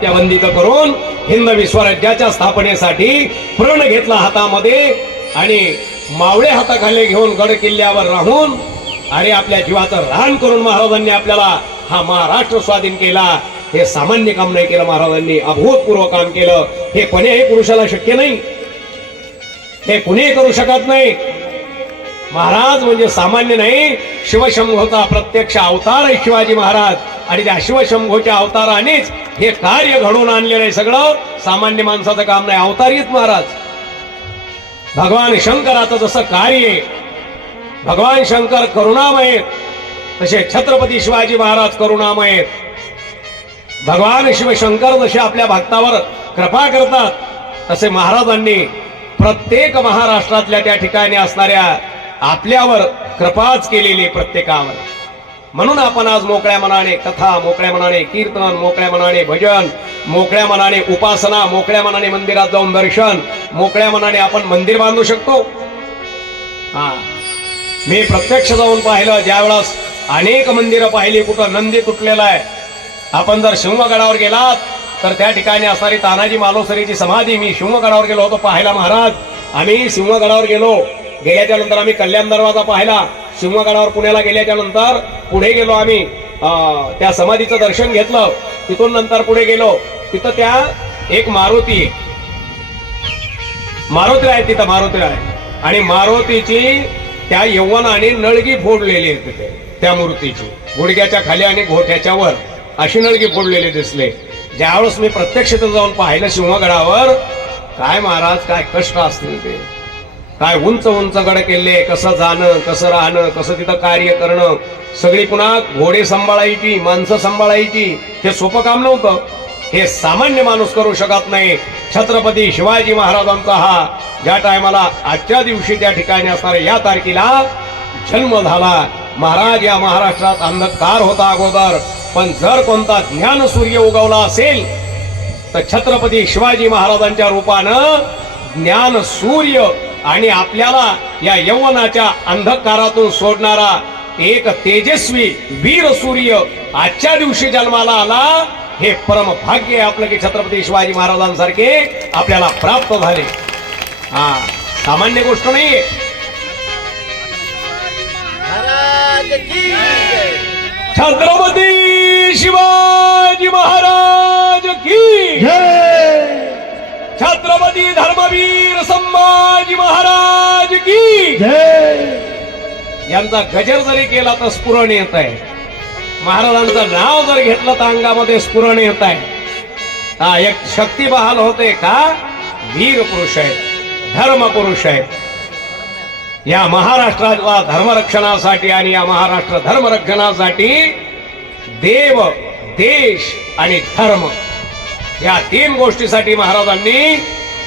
त्याबंदीत करून हिंदवी स्वराज्याच्या स्थापनेसाठी प्रण घेतला हातामध्ये आणि मावळे हाताखाली घेऊन गड किल्ल्यावर राहून अरे आपल्या जीवाचं रान करून महाराजांनी आपल्याला हा महाराष्ट्र स्वाधीन केला. हे सामान्य काम नाही केलं महाराजांनी, अभूतपूर्व काम केलं. हे कोणीही पुरुषाला शक्य नाही, हे कुणीही करू शकत नाही. महाराज म्हणजे सामान्य नाही, शिवशंभूचा प्रत्यक्ष अवतार आहे शिवाजी महाराज. आणि त्या शिवशंभूच्या अवतारानेच हे कार्य घडवून आणलेलं आहे. सगळं सामान्य माणसाचं काम नाही, अवतारीत महाराज. भगवान शंकराचं जसं कार्य आहे, भगवान शंकर करुणामय तसे छत्रपती शिवाजी महाराज करुणामय. भगवान शिवशंकर जसे आपल्या भक्तावर कृपा करतात तसे महाराजांनी प्रत्येक महाराष्ट्रातल्या त्या ठिकाणी असणाऱ्या आपल्यावर कृपाच केलेली प्रत्येकावर. म्हणून आपण आज मोकळ्या मनाने कथा, मोकळ्या मनाने कीर्तन, मोकळ्या मनाने भजन, मोकळ्या मनाने उपासना, मोकळ्या मनाने मंदिरात जाऊन दर्शन, मोकळ्या मनाने आपण मंदिर बांधू शकतो. मी प्रत्यक्ष जाऊन पाहिलं, ज्यावेळेस अनेक मंदिरं पाहिली कुठं नंदी तुटलेला आहे. आपण जर सिंहगडावर गेलात तर त्या ठिकाणी असणारी तानाजी मालुसरेची समाधी मी सिंहगडावर गेलो होतो पाहायला. महाराज आम्ही सिंहगडावर गेल्याच्या नंतर आम्ही कल्याण दरवाजा पाहिला. सिंहगडावर पुण्याला गेल्याच्या नंतर पुढे गेलो आम्ही, त्या समाधीचं दर्शन घेतलं. तिथून नंतर पुढे गेलो, तिथं त्या एक मारुती आहे, तिथं मारुती आहे. आणि मारुतीची त्या यव्वनाने नळगी फोडलेली आहे तिथे, त्या मूर्तीची गुडघ्याच्या खाली आणि घोट्याच्या वर अशी नळगी फोडलेली दिसले. ज्यावेळेस मी प्रत्यक्ष जाऊन पाहिलं सिंहगडावर, काय महाराज काय कष्ट असतील ते, काय उंच उंच गड केले, कसं जाणं, कसं राहणं, कसं तिथं कार्य करणं, सगळी पुन्हा घोडे सांभाळायची, माणसं सांभाळायची. हे सोपं काम नव्हतं, हे सामान्य माणूस करू शकत नाही. छत्रपती शिवाजी महाराजांचा हा ज्या टायमाला आजच्या दिवशी त्या ठिकाणी असणाऱ्या या तारखेला जन्म झाला. महाराज या महाराष्ट्रात अंधकार होता अगोदर, पण जर कोणता ज्ञान सूर्य उगवला असेल तर छत्रपती शिवाजी महाराजांच्या रूपानं ज्ञान सूर्य आणि आपल्याला या यौवनाच्या अंधकारातून सोडणारा एक तेजस्वी वीर सूर्य आजच्या दिवशी जन्माला आला. हे परम भाग्य आहे आपलं की छत्रपती शिवाजी महाराजांसारखे आपल्याला प्राप्त झाले. सामान्य गोष्ट नाहीये. छत्रपती शिवाजी महाराज की जय. छत्रपती धर्मवीर संभाजी महाराज की जय. यांचा गजर जरी केला तर स्फुरण येत आहे, महाराजांचं नाव जर घेतलं तर अंगामध्ये स्फुरण येत आहे. एक शक्ती बहाल होते का, वीर पुरुष आहेत, धर्म पुरुष आहेत. या महाराष्ट्राला धर्मरक्षणासाठी आणि या महाराष्ट्र धर्मरक्षणासाठी देव, देश आणि धर्म या तीन गोष्टीसाठी महाराजांनी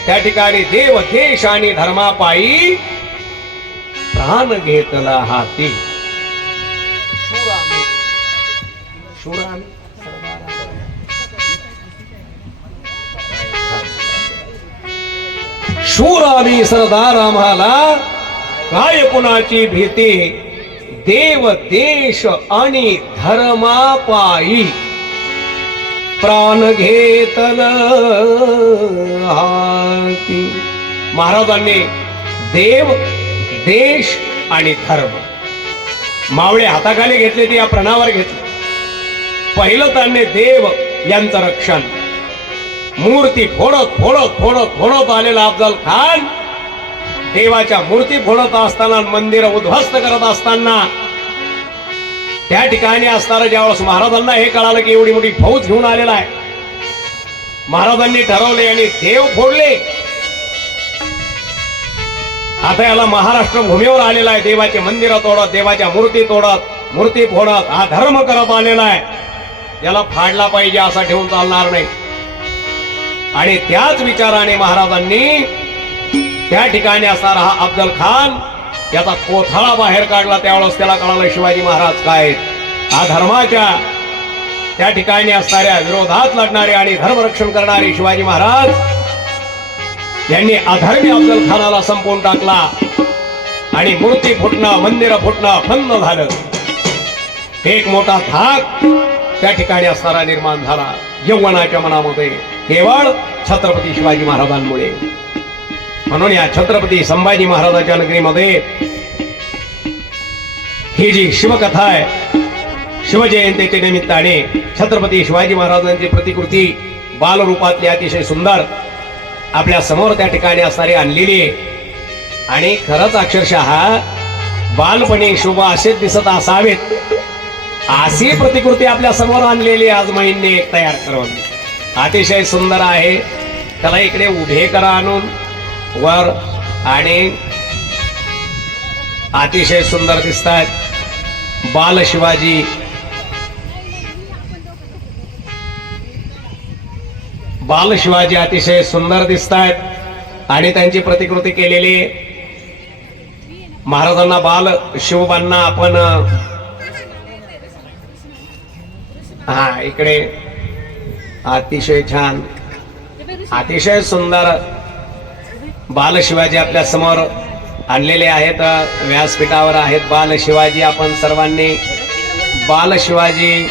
त्या ठिकाणी देव, देश आणि धर्मापायी प्राण घेतला हाती. शूर आम्ही सरदार, आम्हाला काय कुणाची भीती, देव, देश आणि धर्मापायी प्राण घेतल हाती. महाराजांनी देव, देश आणि धर्म मावळे हाताखाली घेतले, ते या प्रणावर घेतले. पहिलं त्यांनी देव यांचं रक्षण. मूर्ती फोडत फोडत फोडत फोडत आलेला अफजल खान देवाच्या मूर्ती फोडत असताना, मंदिर उद्ध्वस्त करत असताना त्या ठिकाणी असणारा ज्यावेळेस महाराजांना हे कळालं की एवढी मोठी फौज घेऊन आलेला आहे, महाराजांनी ठरवले आणि देव फोडले. आता याला महाराष्ट्र भूमीवर आलेला आहे, देवाचे मंदिर तोडत, देवाच्या मूर्ती तोडत, मूर्ती फोडत हा धर्म करत आलेला आहे. याला फाडला पाहिजे असा ठेवून चालणार नाही. आणि त्याच विचाराने महाराजांनी त्या ठिकाणी असणारा हा अफजल खान याचा कोथळा बाहेर काढला. त्यावेळेस त्याला कळालं शिवाजी महाराज काय, हा धर्माच्या त्या ठिकाणी असणाऱ्या विरोधात लढणारे आणि धर्मरक्षण करणारे शिवाजी महाराज यांनी अधर्मी अफजल खानाला संपवून टाकला. आणि मूर्ती फुटणं, मंदिर फुटणं बंद झालं. एक मोठा धाक त्या ठिकाणी असणारा निर्माण झाला. यौवनाच्या मनामध्ये केवळ छत्रपती शिवाजी महाराजांमुळे. म्हणून या छत्रपती संभाजी महाराजांच्या नगरीमध्ये ही जी शिवकथा आहे, शिवजयंतीच्या निमित्ताने छत्रपती शिवाजी महाराजांची प्रतिकृती बालरूपातली अतिशय सुंदर आपल्या समोर त्या ठिकाणी असणारी आणलेली आहे. आणि खरंच अक्षरशः बालपणे शुभ असेच दिसत असावेत अशी प्रतिकृती आपल्या समोर आणलेली आज महिने तयार करून अतिशय सुंदर आहे. त्याला इकडे उभे करा आणून वर, आणि अतिशय सुंदर दिसतात बाल शिवाजी. बाल शिवाजी अतिशय सुंदर दिसतात आणि त्यांची प्रतिकृती केलेली. महाराजांना बाल शिवबांना आपण हा इकडे अतिशय छान अतिशय सुंदर बाल शिवाजी आपल्या समोर आणलेले आहेत. व्यासपीठावर आहेत बाल शिवाजी. आपण सर्वांनी बाल शिवाजी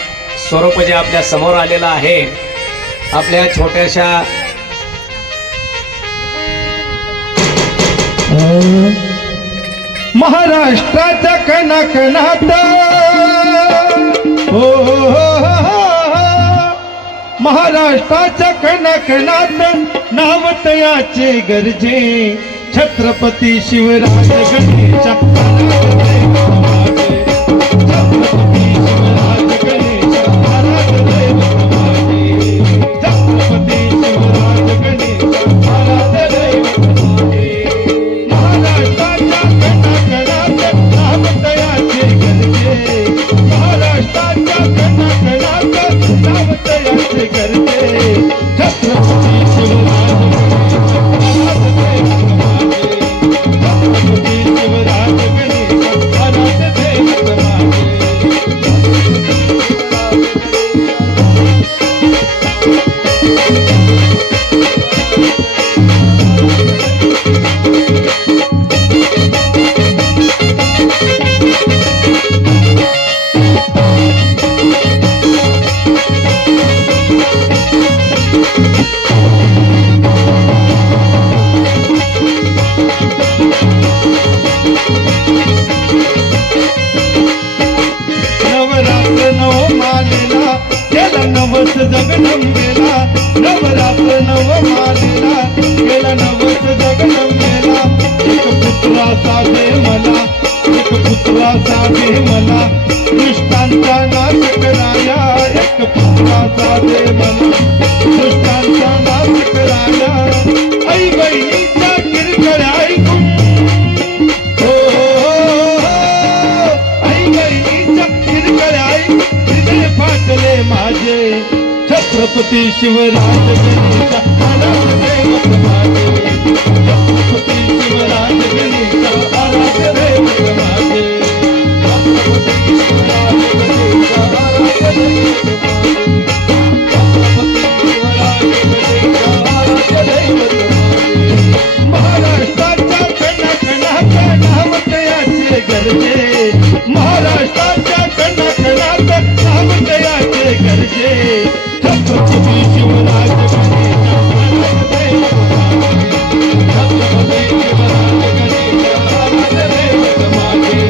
स्वरूप जे आपल्या समोर आलेलं आहे आपल्या छोट्याशा महाराष्ट्राच्या कणाकणात महाराष्ट्राच्या कणाकणात नाव तयाचे गरजे छत्रपती शिवराज गणेशा. नवरात्र नव मालेला गेला नवस जगदंबेला. नवरात्र नव मालेला गेला नवस जगदंबेला. एक पुत्राचा दे मला, एक पुत्राचा दे मला, दुष्टांचा नाश कराया. एक पुत्राचा दे मला, दुष्टांचा नाश कराया. आई बहिणीच्या किरकळ्या ऐकून फाटले माझे छत्रपती शिवराज गणेशा. आराध्य दैवत माझे छत्रपती शिवराज गणेशा. आराध्य दैवत माझे छत्रपती शिवराज गणेशा. आराध्य दैवत माझे छत्रपती शिवराज गणेशा. आराध्य दैवत माझे. महाराष्ट्राच्या कणाकणात नाव तयाचे गरजे. महाराष्ट्राच्या कणाकणात नाव तयाचे गरजे छत्रपती शिवराज गणेशा. छत्रपती शिवराज गणेशा. आराध्य दैवत माझे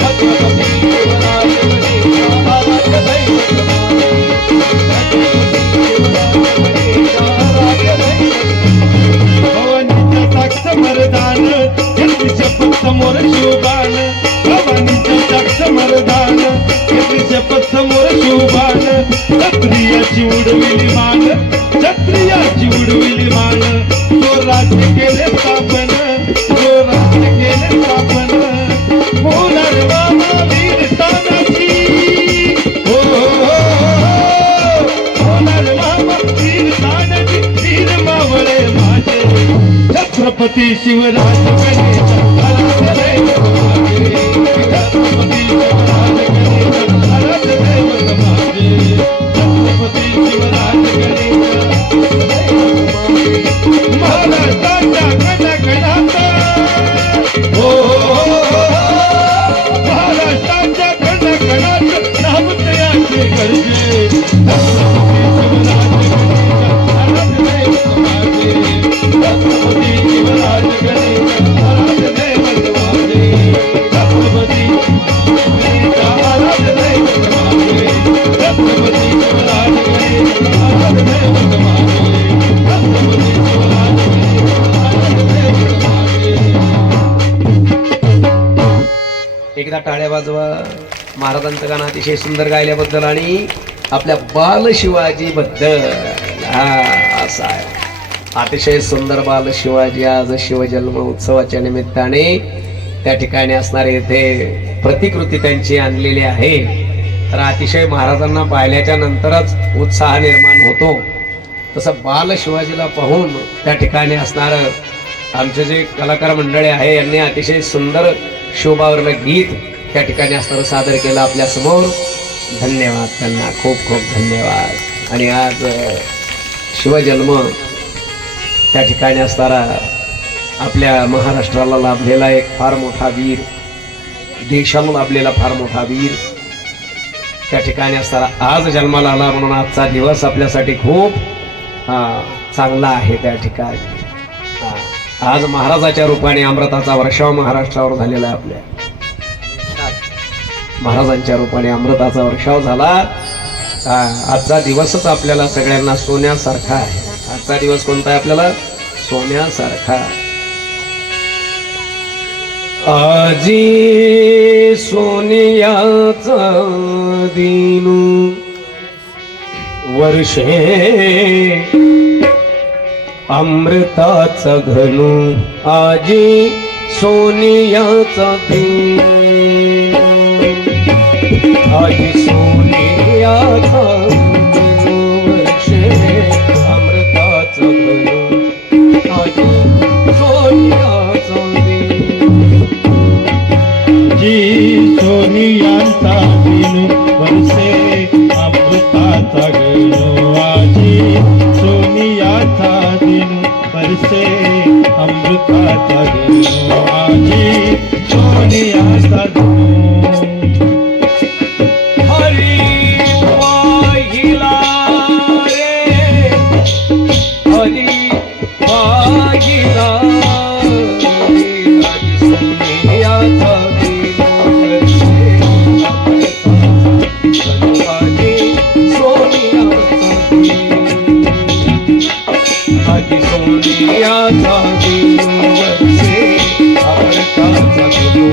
छत्रपती शिवराज गणेशा. आराध्य दैवत माझे छत्रपती शिवराज गणेशा. आराध्य दैवत. भवानीच्या साक्ष मरदान घेतली शपथ समोर शिवबान. भवानीच्या साक्ष मरदान घेतली शपथ समोर शिवबान. क्षत्रियाची उडविली मान, क्षत्रियाची उडविली मान. तो राज्य केले स्थापन, तो राज्य केले स्थापन. होणार बाबा वीर तानाजी. होणार बाबा वीर तानाजी. वीर मावळे माझे छत्रपती शिवराज गणेशा. आराध्य दैवत माझे छत्रपती शिवराज गणेशा. आराध्य दैवत माझे छत्रपती शिवराज गणेशा. महाराष्ट्राच्या कणाकणात महाराष्ट्राच्या कणाकणात नाव तयाचे गरजे छत्रपती शिवराज टाळ्या वाजवा. महाराजांचं गाणं अतिशय सुंदर गायल्याबद्दल आणि आपल्या बाल शिवाजी बद्दल. हा असं आहे. अतिशय सुंदर बाल शिवाजी आज शिवजन्म उत्सवाच्या निमित्ताने त्या ठिकाणी असणारे येथे प्रतिकृती त्यांची आणलेली आहे. तर अतिशय महाराजांना पाहिल्याच्या नंतरच उत्साह निर्माण होतो. तसं बाल शिवाजीला पाहून त्या ठिकाणी असणार आमचे जे कलाकार मंडळी आहे यांनी अतिशय सुंदर शोभावरलं गीत त्या ठिकाणी असणारं सादर केलं आपल्या समोर. धन्यवाद त्यांना, खूप खूप धन्यवाद. आणि आज शिवजन्म त्या ठिकाणी असणारा आपल्या महाराष्ट्राला लाभलेला एक फार मोठा वीर, देशाला लाभलेला फार मोठा वीर त्या ठिकाणी असणारा आज जन्माला आला म्हणून आजचा दिवस आपल्यासाठी खूप चांगला आहे. त्या ठिकाणी आज महाराजाच्या रूपाने अमृताचा वर्षाव महाराष्ट्रावर झालेला आहे. आपल्या महाराजांच्या रूपाने अमृताचा वर्षाव झाला. आजचा दिवसच आपल्याला सगळ्यांना सोन्यासारखा आहे. आजचा दिवस कोणता आहे? आपल्याला सोन्यासारखा. आजी सोनियाचा दिनू वर्षे अमृताचा घनू. आजी सोनियाचा दिनू, आजी सोनियाचा दिनू वर्षे अमृताचा घनू. आजी सोनियाचा दिनू, जी सोनियांचा दिनू वर्षे अमृताचा गणू. आजी सोनियाचा दिनू वर्षे अमृताचा गणू. आजी सोनियाचा दिनू. हरी पाहिला रे, हरी पाहिला रे. आजी सोनियाचा दिनू वर्षे अमृताचा घनू. आजी सोनियाचा दिनू वर्षे अमृताचा घनू.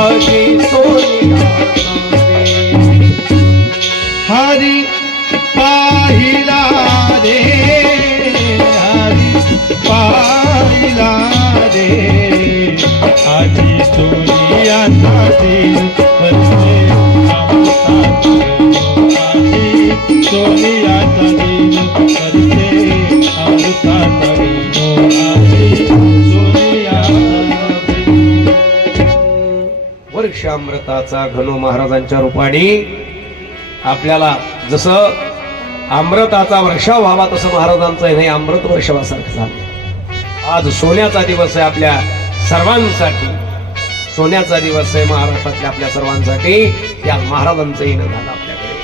आजी सोनियाचा दिनू. हरी पाहिला रे, हरी पाहिला रे. आजी सोनियाचा दिनू वर्षे अमृताचा घनू. आजी सोनियाचा दिनू वर्षे अमृताचा घनू. आजी सोनियाचा दिनू. वर्ष अमृताचा घनू महाराजांच्या रूपाने आपल्याला जसं अमृताचा वर्षाव व्हावा तसं महाराजांचं हे अमृत वर्षावासारखं झालं. आज सोन्याचा दिवस आहे आपल्या सर्वांसाठी. सोन्याचा दिवस आहे महाराष्ट्रातल्या आपल्या सर्वांसाठी. या महाराजांचं येणं झालं आपल्याकडे.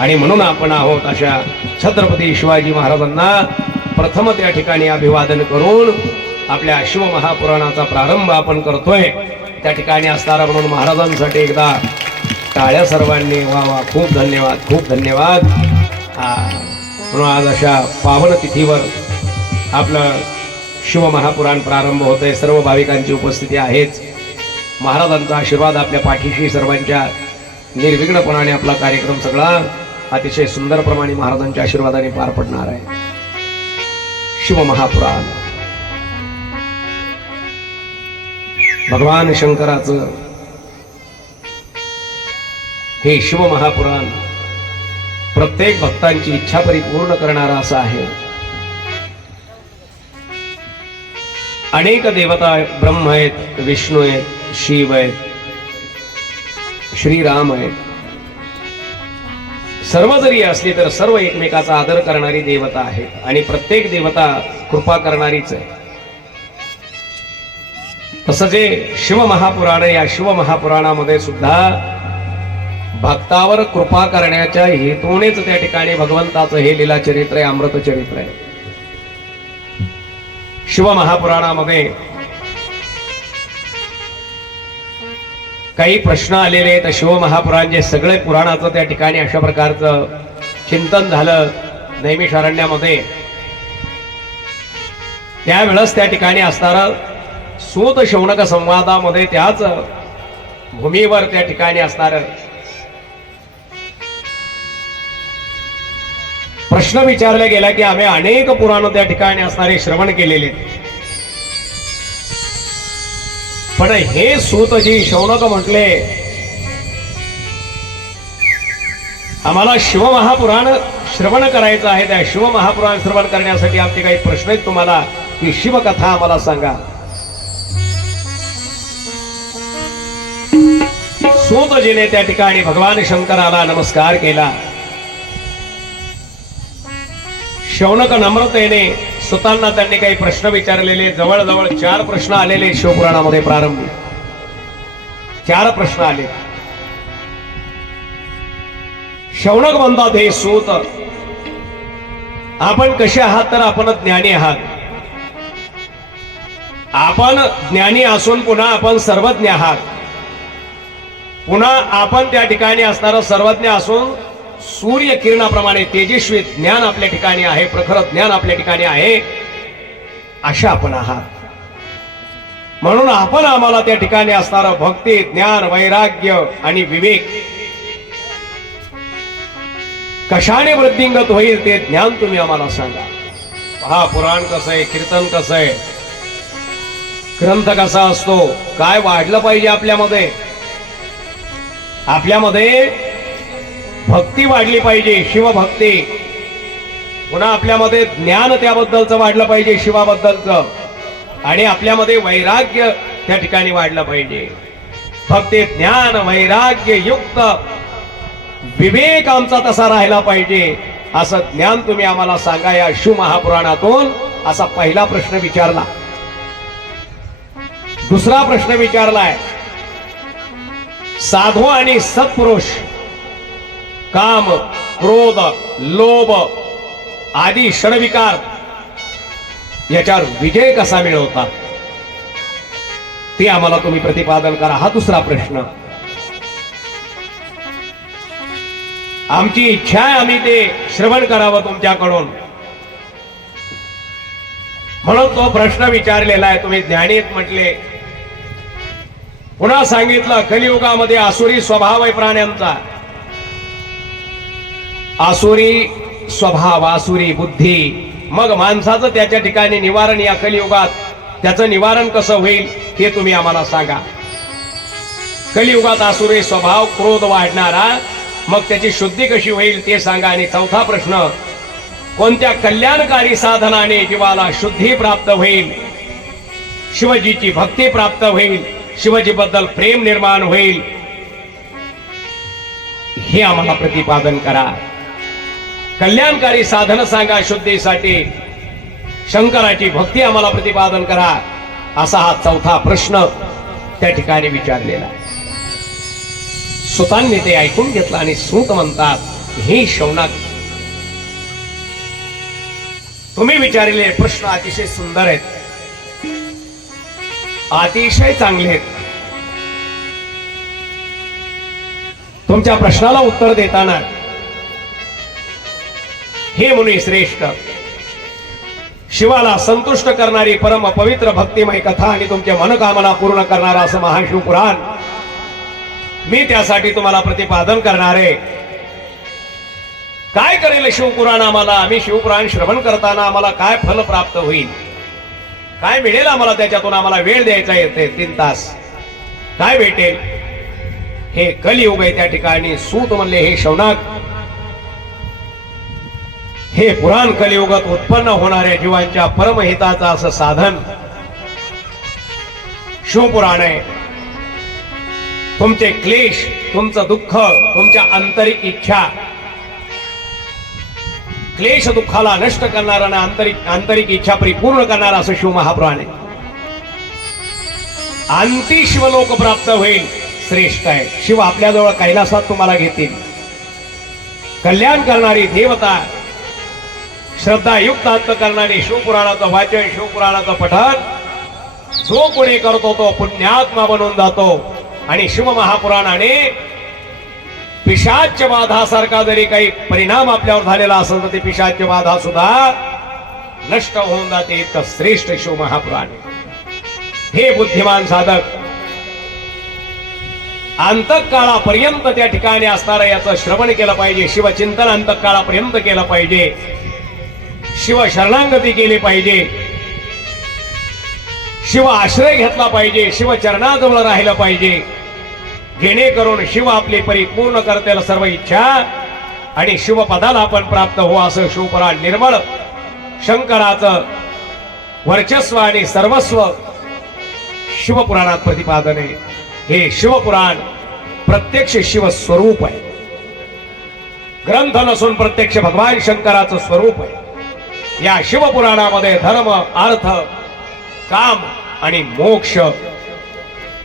आणि म्हणून आपण आहोत अशा छत्रपती शिवाजी महाराजांना प्रथम त्या ठिकाणी अभिवादन करून आपल्या शिवमहापुराणाचा प्रारंभ आपण करतोय. त्या ठिकाणी असणारा म्हणून महाराजांसाठी एकदा टाळ्या सर्वांनी. वा वा, खूप धन्यवाद, खूप धन्यवाद. म्हणून आज अशा पावन तिथीवर आपलं शिवमहापुराण प्रारंभ होतंय. सर्व भाविकांची उपस्थिती आहेच. महाराजांचा आशीर्वाद आपल्या पाठीशी सर्वांच्या निर्विघ्नपणाने आपला कार्यक्रम सगळा अतिशय सुंदर प्रमाणे महाराजांच्या आशीर्वादाने पार पडणार आहे. शिवमहापुराण भगवान शंकराचं हे शिवमहापुराण प्रत्येक भक्तांची इच्छा परिपूर्ण करणारा असं आहे. अनेक देवता ब्रह्म आहेत, विष्णू आहेत, शिव आहेत, श्रीराम आहेत. सर्व जरी असली तर सर्व एकमेकाचा आदर करणारी देवता आहेत आणि प्रत्येक देवता कृपा करणारीच आहे. तसं जे शिवमहापुराण, या शिवमहापुराणामध्ये सुद्धा भक्तावर कृपा करण्याच्या हेतूनेच त्या ठिकाणी भगवंताचं हे लीला चरित्र आहे, अमृत चरित्र आहे. शिवमहापुराणामध्ये काही प्रश्न आलेले आहेत. शिवमहापुराण जे सगळे पुराणाचं त्या ठिकाणी अशा प्रकारचं चिंतन झालं नैमिषारण्यामध्ये. त्यावेळेस त्या ठिकाणी असणारा सूत शौनक संवादामध्ये त्याच भूमीवर त्या ठिकाणी असणार प्रश्न विचारला गेला की आम्ही अनेक पुराण त्या ठिकाणी असणारे श्रवण केलेले, पण हे सूतजी शौनक म्हटले आम्हाला शिवमहापुराण श्रवण करायचं आहे. त्या शिवमहापुराण श्रवण करण्यासाठी आमचे काही प्रश्न आहेत तुम्हाला, की शिवकथा आम्हाला सांगा. सूतजीने त्या ठिकाणी भगवान शंकराला नमस्कार केला. शौनक नम्रतेने सुतांना त्यांनी काही प्रश्न विचारलेले, जवळजवळ 4 प्रश्न आलेले शिवपुराणामध्ये. प्रारंभी 4 प्रश्न आले. शौनक म्हणतात, हे सूत आपण कसे आहात? तर आपण ज्ञानी आहात. आपण ज्ञानी असून पुन्हा आपण सर्वज्ञ आहात. पुन्हा आपण त्या ठिकाणी असणारं सर्वज्ञ असून सूर्य किरणाप्रमाणे तेजस्वी ज्ञान आपल्या ठिकाणी आहे, प्रखर ज्ञान आपल्या ठिकाणी आहे, अशा आपण आहात. म्हणून आपण आम्हाला त्या ठिकाणी असणारं भक्ती, ज्ञान, वैराग्य आणि विवेक कशाने वृद्धिंगत होईल ते ज्ञान तुम्ही आम्हाला सांगा. पहा, पुराण कसं आहे, कीर्तन कसं आहे, ग्रंथ कसा असतो, काय वाढलं पाहिजे आपल्यामध्ये. आपल्यामध्ये भक्ती वाढली पाहिजे, शिवभक्ती. पुन्हा आपल्यामध्ये ज्ञान त्याबद्दलचं वाढलं पाहिजे, शिवाबद्दलचं. आणि आपल्यामध्ये वैराग्य त्या ठिकाणी वाढलं पाहिजे. भक्ती, ज्ञान, वैराग्य युक्त विवेक आमचा तसा राहिला पाहिजे, असं ज्ञान तुम्ही आम्हाला सांगा या शिवमहापुराणातून. असा पहिला प्रश्न विचारला. दुसरा प्रश्न विचारलाय, साधू आणि सत्पुरुष काम, क्रोध, लोभ आदी षडविकार याच्यावर विजय कसा मिळवतात ते आम्हाला तुम्ही प्रतिपादन करा. हा दुसरा प्रश्न. आमची इच्छा आहे आम्ही ते श्रवण करावं तुमच्याकडून, म्हणून तो प्रश्न विचारलेला आहे. तुम्ही ज्ञानीत म्हटले. पुन्हा सांगितलं, कलियुगामध्ये आसुरी स्वभाव आहे प्राण्यांचा. आसुरी स्वभाव, आसुरी बुद्धी. मग माणसाचं त्याच्या ठिकाणी निवारण या कलियुगात, त्याचं निवारण कसं होईल हे तुम्ही आम्हाला सांगा. कलियुगात आसुरी स्वभाव, क्रोध वाढणारा, मग त्याची शुद्धी कशी होईल ते सांगा. आणि चौथा प्रश्न, कोणत्या कल्याणकारी साधनाने जीवाला शुद्धी प्राप्त होईल, शिवजीची भक्ती प्राप्त होईल, शिवजी बद्दल प्रेम निर्माण होईल, हे आम्हाला प्रतिपादन करा. कल्याणकारी साधन सांगा शुद्धीसाठी, शंकराची भक्ती आम्हाला प्रतिपादन करा. असा हा चौथा प्रश्न त्या ठिकाणी विचारलेला. सुतांनी ते ऐकून घेतलं आणि सूत म्हणतात, हे शौनक, तुम्ही विचारलेले प्रश्न अतिशय सुंदर आहेत, अतिशय चांगले आहेत. तुमच्या प्रश्नाला उत्तर देताना हे मुनी श्रेष्ठ, शिवाला संतुष्ट करणारी परम पवित्र भक्तिमय कथा आणि तुमच्या मनोकामना पूर्ण करणारा असं महाशिवपुराण मी त्यासाठी तुम्हाला प्रतिपादन करणार आहे. काय करेल शिवपुराण आम्हाला? आम्ही शिवपुराण श्रवण करताना आम्हाला काय फल प्राप्त होईल, काय मिळेल आम्हाला त्याच्यातून? आम्हाला वेळ द्यायचा येते 3 तास, काय भेटेल? हे कलियुग आहे त्या ठिकाणी. सूत म्हणले, हे शौनक, हे पुराण कलियुगात उत्पन्न होणाऱ्या जीवांच्या परमहिताचं असं साधन शिवपुराण आहे. तुमचे क्लेश, तुमचं दुःख, तुमच्या आंतरिक इच्छा, क्लेश दुःखाला नष्ट करणारा आणि आंतरिक इच्छा परिपूर्ण करणारा असं शिवमहापुराण आहे. अंती शिवलोक प्राप्त होईल, श्रेष्ठ आहे. शिव आपल्याजवळ कैलासात तुम्हाला घेतील. कल्याण करणारी देवता, श्रद्धायुक्त अंत करणारी शिवपुराणाचं वाचन, शिवपुराणाचं पठण जो कोणी करतो तो पुण्यात्मा बनून जातो. आणि शिवमहापुराणाने पिशाच्य बाधासारखा जरी काही परिणाम आपल्यावर झालेला असेल तर ते पिशाच्य बाधा सुद्धा नष्ट होऊन जाते. इतकं श्रेष्ठ शिवमहापुराण. हे बुद्धिमान साधक, अंतकाळापर्यंत त्या ठिकाणी असणारं याचं श्रवण केलं पाहिजे, शिवचिंतन अंतकाळापर्यंत केलं पाहिजे, शिव शरणागती केली पाहिजे, शिव आश्रय घेतला पाहिजे, शिव चरणाजवळ राहिलं पाहिजे, जेणेकरून शिव आपली परिपूर्ण करतेल सर्व इच्छा आणि शिवपदाला आपण प्राप्त हो असं शिवपुराण निर्मळ शंकराचं वर्चस्व आणि सर्वस्व शिवपुराणात प्रतिपादन आहे. हे शिवपुराण प्रत्यक्ष शिव स्वरूप आहे, ग्रंथ नसून प्रत्यक्ष भगवान शंकराचं स्वरूप आहे. या शिवपुराणामध्ये धर्म, अर्थ, काम आणि मोक्ष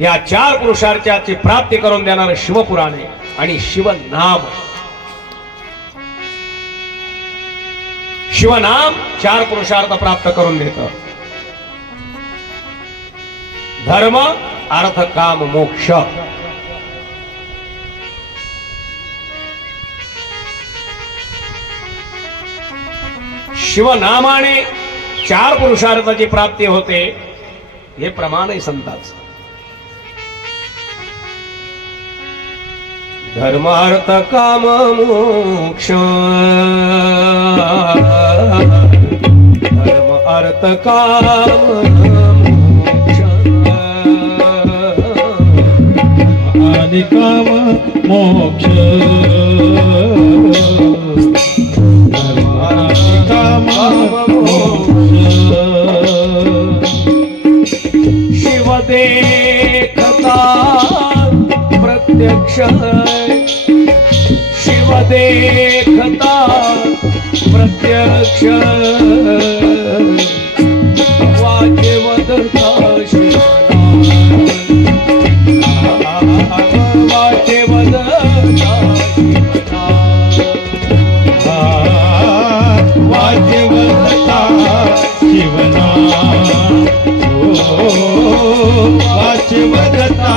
या 4 पुरुषार्थाची प्राप्ती करून देणारं शिवपुराण आहे. आणि शिवनाम, शिवनाम 4 पुरुषार्थ प्राप्त करून देतं. धर्म, अर्थ, काम, मोक्ष. शिवनामाने 4 पुरुषार्थाची प्राप्ती होते, हे प्रमाण आहे संतांचं. धर्म, अर्थ, काम, मोक्ष. धर्म, अर्थ, काम, मोक्ष. आणि काम मोक्ष. धर्म आणि काम मोक्ष. शिव देखता प्रत्यक्ष, शिव देखता प्रत्यक्ष, वाचे वदता शिवनाम, वाचे वदता शिवनाम, वाचे वदता शिवनाम. वाचे वदता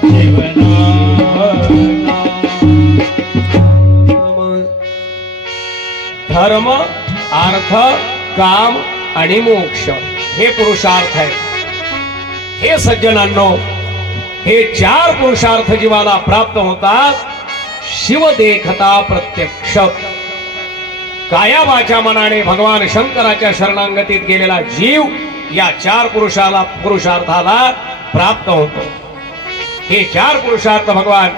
शिवनाम. धर्म, अर्थ, काम आणि मोक्ष हे पुरुषार्थ आहे. हे सज्जनांनो, हे 4 पुरुषार्थ जीवाला प्राप्त होतात शिव देखता प्रत्यक्ष. काया वाचा मनाने भगवान शंकराच्या शरणांगतीत गेलेला जीव या 4 पुरुषार्थाला प्राप्त होतो. हे 4 पुरुषार्थ भगवान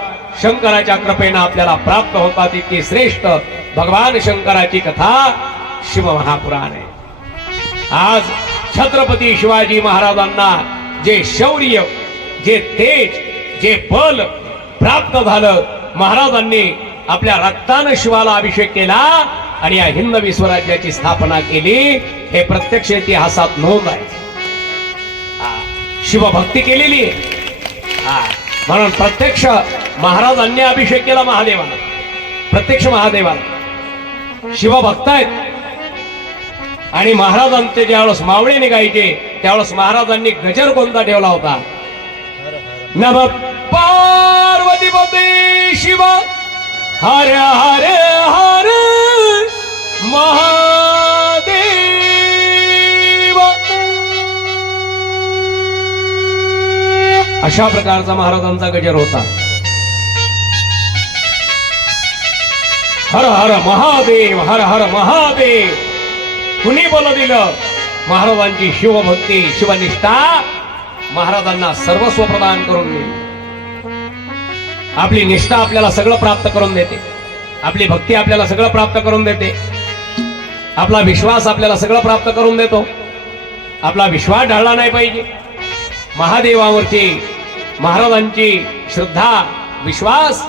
शंकराच्या कृपेने आपल्याला प्राप्त होतात. इतकी श्रेष्ठ भगवान शंकराची कथा शिव महापुराण आहे. आज छत्रपती शिवाजी महाराजांना जे शौर्य, जे तेज, जे बल प्राप्त झालं, महाराजांनी आपल्या रक्तानं शिवाला अभिषेक केला आणि या हिंदवी स्वराज्याची स्थापना केली. हे प्रत्यक्ष इतिहासात नोंद आहे. शिवभक्ती केलेली आहे. म्हणून प्रत्यक्ष महाराजांनी अभिषेक केला महादेवाला, प्रत्यक्ष महादेवाला. शिवभक्त आहेत. आणि महाराजांचे ज्यावेळेस मावळे निघायचे त्यावेळेस महाराजांनी गजर कोणता ठेवला होता? नभ पार्वतीपते शिव हर हर हर महादेव. अशा प्रकारचा महाराजांचा गजर होता. हर हर महादेव, हर हर महादेव. कुणी बोल दिलं? महाराजांची शिवभक्ती, शिवनिष्ठा महाराजांना सर्वस्व प्रदान करून दिली. आपली निष्ठा आपल्याला सगळं प्राप्त करून देते. आपली भक्ती आपल्याला सगळं प्राप्त करून देते. आपला विश्वास आपल्याला सगळं प्राप्त करून देतो. आपला विश्वास ढळला नाही पाहिजे. महादेवावरची महाराजांची श्रद्धा, विश्वास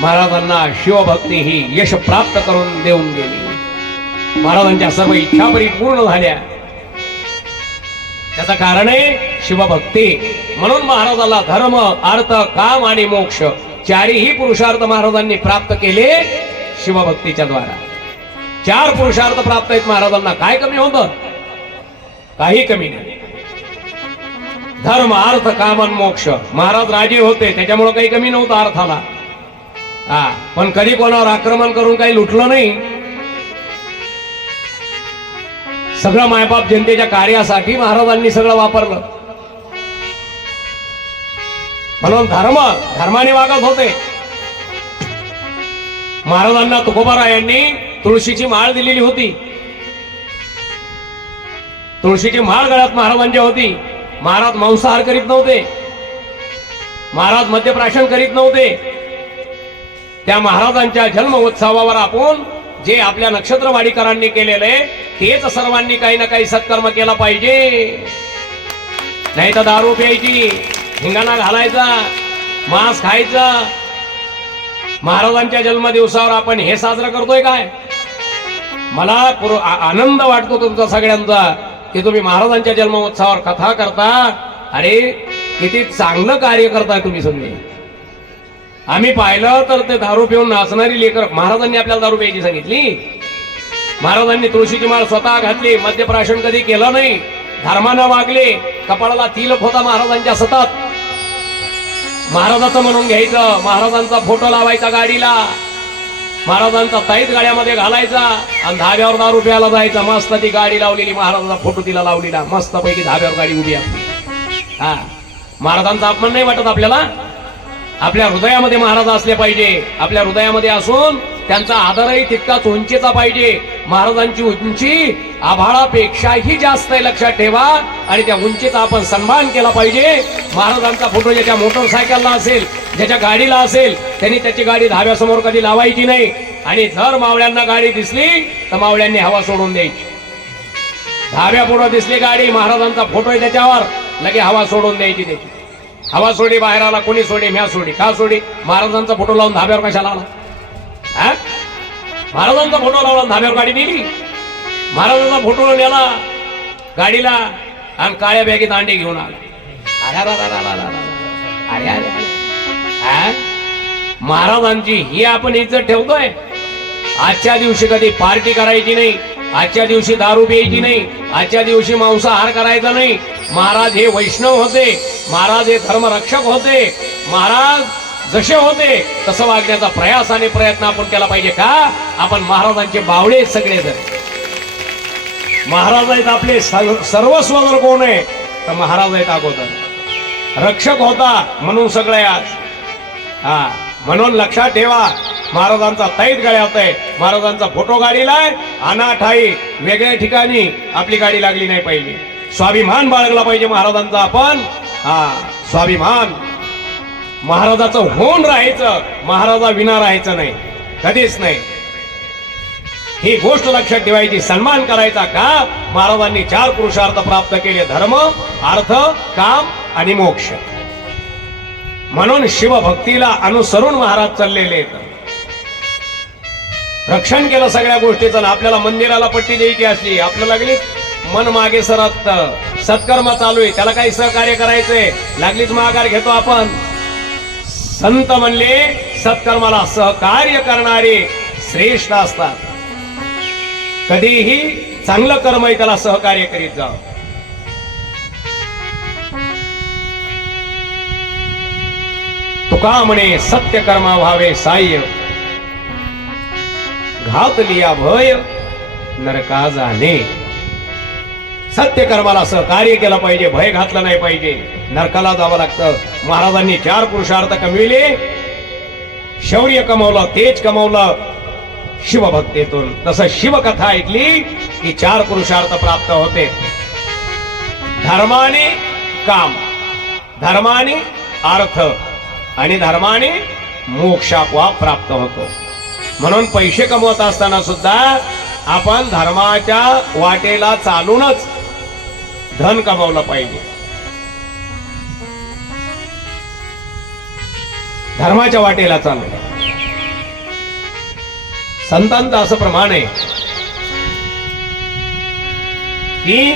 महाराजांना शिवभक्ती ही यश प्राप्त करून देऊन गेली. महाराजांच्या सर्व इच्छा परिपूर्ण झाल्या. त्याचं कारण आहे शिवभक्ती. म्हणून महाराजाला धर्म, अर्थ, काम आणि मोक्ष 4ही पुरुषार्थ महाराजांनी प्राप्त केले शिवभक्तीच्या द्वारा. 4 पुरुषार्थ प्राप्त आहेत महाराजांना. काय कमी होतं? काही कमी नाही. धर्म, अर्थ, काम आणि मोक्ष. महाराज राजे होते त्याच्यामुळे काही कमी नव्हतं अर्थाला. पण कधी कोणावर आक्रमण करून काही लुटलं नाही. सगळं मायबाप जनतेच्या कार्यासाठी महाराजांनी सगळं वापरलं. म्हणून धर्माने वागत होते. महाराजांना तुकोबारायांनी तुळशीची माळ दिलेली होती. तुळशीची माळ गळ्यात महाराजांच्या होती. महाराज मांसाहार करीत नव्हते. महाराज मद्यप्राशन करीत नव्हते. त्या महाराजांच्या जन्म उत्सवावर आपण जे आपल्या नक्षत्रवाडीकरांनी केलेले तेच सर्वांनी काही ना काही सत्कर्म केला पाहिजे. नाही तर दारू प्यायची, धिंगाणा घालायचा, मांस खायचा. महाराजांच्या जन्मदिवसावर आपण हे साजरं करतोय काय? मला आनंद वाटतो तुमचा सगळ्यांचा की तुम्ही महाराजांच्या जन्मोत्सवावर कथा करता. अरे किती चांगलं कार्य करताय तुम्ही सगळे. आम्ही पाहिलं तर ते दारू पिऊन नाचणारी लेकर. महाराजांनी आपल्याला दारू प्यायची सांगितली. महाराजांनी तुळशीची माळ स्वतः घातली. मद्यप्राशन कधी केलं नाही. धर्मानं वागले. कपाळाला तिलक होता महाराजांच्या सतत. महाराजाचं म्हणून घ्यायचं. महाराजांचा फोटो लावायचा गाडीला. महाराजांचा ताईत गाड्यामध्ये घालायचा आणि धाब्यावर दारू प्यायला जायचा. मस्त ती गाडी लावलेली, महाराजांचा फोटो तिला लावलेला, मस्त पैकी धाब्यावर गाडी उभी आहे. हा, महाराजांचा अपमान नाही वाटत आपल्याला? आपल्या हृदयामध्ये महाराज असले पाहिजे. आपल्या हृदयामध्ये असून त्यांचा आदरही तितकाच उंचीचा पाहिजे. महाराजांची उंची आभाळापेक्षाही जास्त आहे, लक्षात ठेवा. आणि त्या उंचीचा आपण सन्मान केला पाहिजे. महाराजांचा फोटो ज्याच्या मोटरसायकलला असेल, ज्याच्या गाडीला असेल, त्यांनी त्याची गाडी धाब्यासमोर कधी लावायची नाही. आणि जर मावळ्यांना गाडी दिसली तर मावळ्यांनी हवा सोडून द्यायची. धाब्यापुढे दिसली गाडी, महाराजांचा फोटो आहे त्याच्यावर, लगे हवा सोडून द्यायची त्याची. हवा सोडी, बाहेर आला, कोणी सोडी, म्या सोडी. का सोडी? महाराजांचा फोटो लावून धाब्यावर कशाला आला? महाराजांचा फोटो लावला, धाब्यावर गाडी नेली. महाराजांचा फोटो नेला गाडीला आणि काळ्या बॅगेत अंडे घेऊन आला. अरे अरे महाराजांची ही आपण इज्जत ठेवतोय. आजच्या दिवशी कधी पार्टी करायची नाही. आजच्या दिवशी दारू प्यायची नाही. आजच्या दिवशी मांसाहार करायचा नाही. महाराज हे वैष्णव होते. महाराज हे धर्मरक्षक होते. महाराज जसे होते तसं वागण्याचा प्रयास आणि प्रयत्न आपण केला पाहिजे. का? आपण महाराजांचे बावळे सगळे. जर महाराज आहेत आपले सर्वस्व, जर कोण आहे तर महाराज आहेत अगोदर. रक्षक होता म्हणून सगळे आज. हा, म्हणून लक्षात ठेवा, महाराजांचा ताईत गळ्यात आहे. महाराजांचा फोटो गाडीला आहे. अनाठाई वेगळ्या ठिकाणी आपली गाडी लागली नाही पाहिजे. स्वाभिमान बाळगला पाहिजे महाराजांचा आपण. हा, स्वाभिमान. महाराजाचं होऊन राहायचं, महाराजा विना राहायचं नाही, कधीच नाही. ही गोष्ट लक्षात ठेवायची. सन्मान करायचा. का? महाराजांनी 4 पुरुषार्थ प्राप्त केले: धर्म, अर्थ, काम आणि मोक्ष. म्हणून शिवभक्तीला अनुसरून महाराज चाललेले आहेत. रक्षण केलं सगळ्या गोष्टीचं. आपल्याला मंदिराला पट्टी द्यायची असली, आपल्याला लागली मन मागे सरत, सत्कर्म चालू आहे, त्याला काही सहकार्य करायचंय, लागलीच माघार घेतो आपण. संत म्हणले सत्कर्माला सहकार्य करणारे श्रेष्ठ असतात. कधीही चांगलं कर्म आहे त्याला सहकार्य करीत जा. तुका म्हणे सत्य कर्मा व्हावे साह्य, घात लिया भय नरका जाणे. सत्य कर्माला सहकार्य केलं पाहिजे, भय घातलं नाही पाहिजे, नरकाला जावं लागतं. महाराजांनी 4 पुरुषार्थ कमविले. शौर्य कमवलं, तेज कमवलं शिवभक्तीतून. तसं शिवकथा ऐकली की 4 पुरुषार्थ प्राप्त होते: धर्माने काम, धर्माने अर्थ आणि धर्माने मोक्ष आपोआप प्राप्त होतो. म्हणून पैसे कमवत असताना सुद्धा आपण धर्माच्या वाटेला चालूनच धन कमावलं पाहिजे. धर्माच्या वाटेला चालू. संतांचं असं प्रमाण आहे की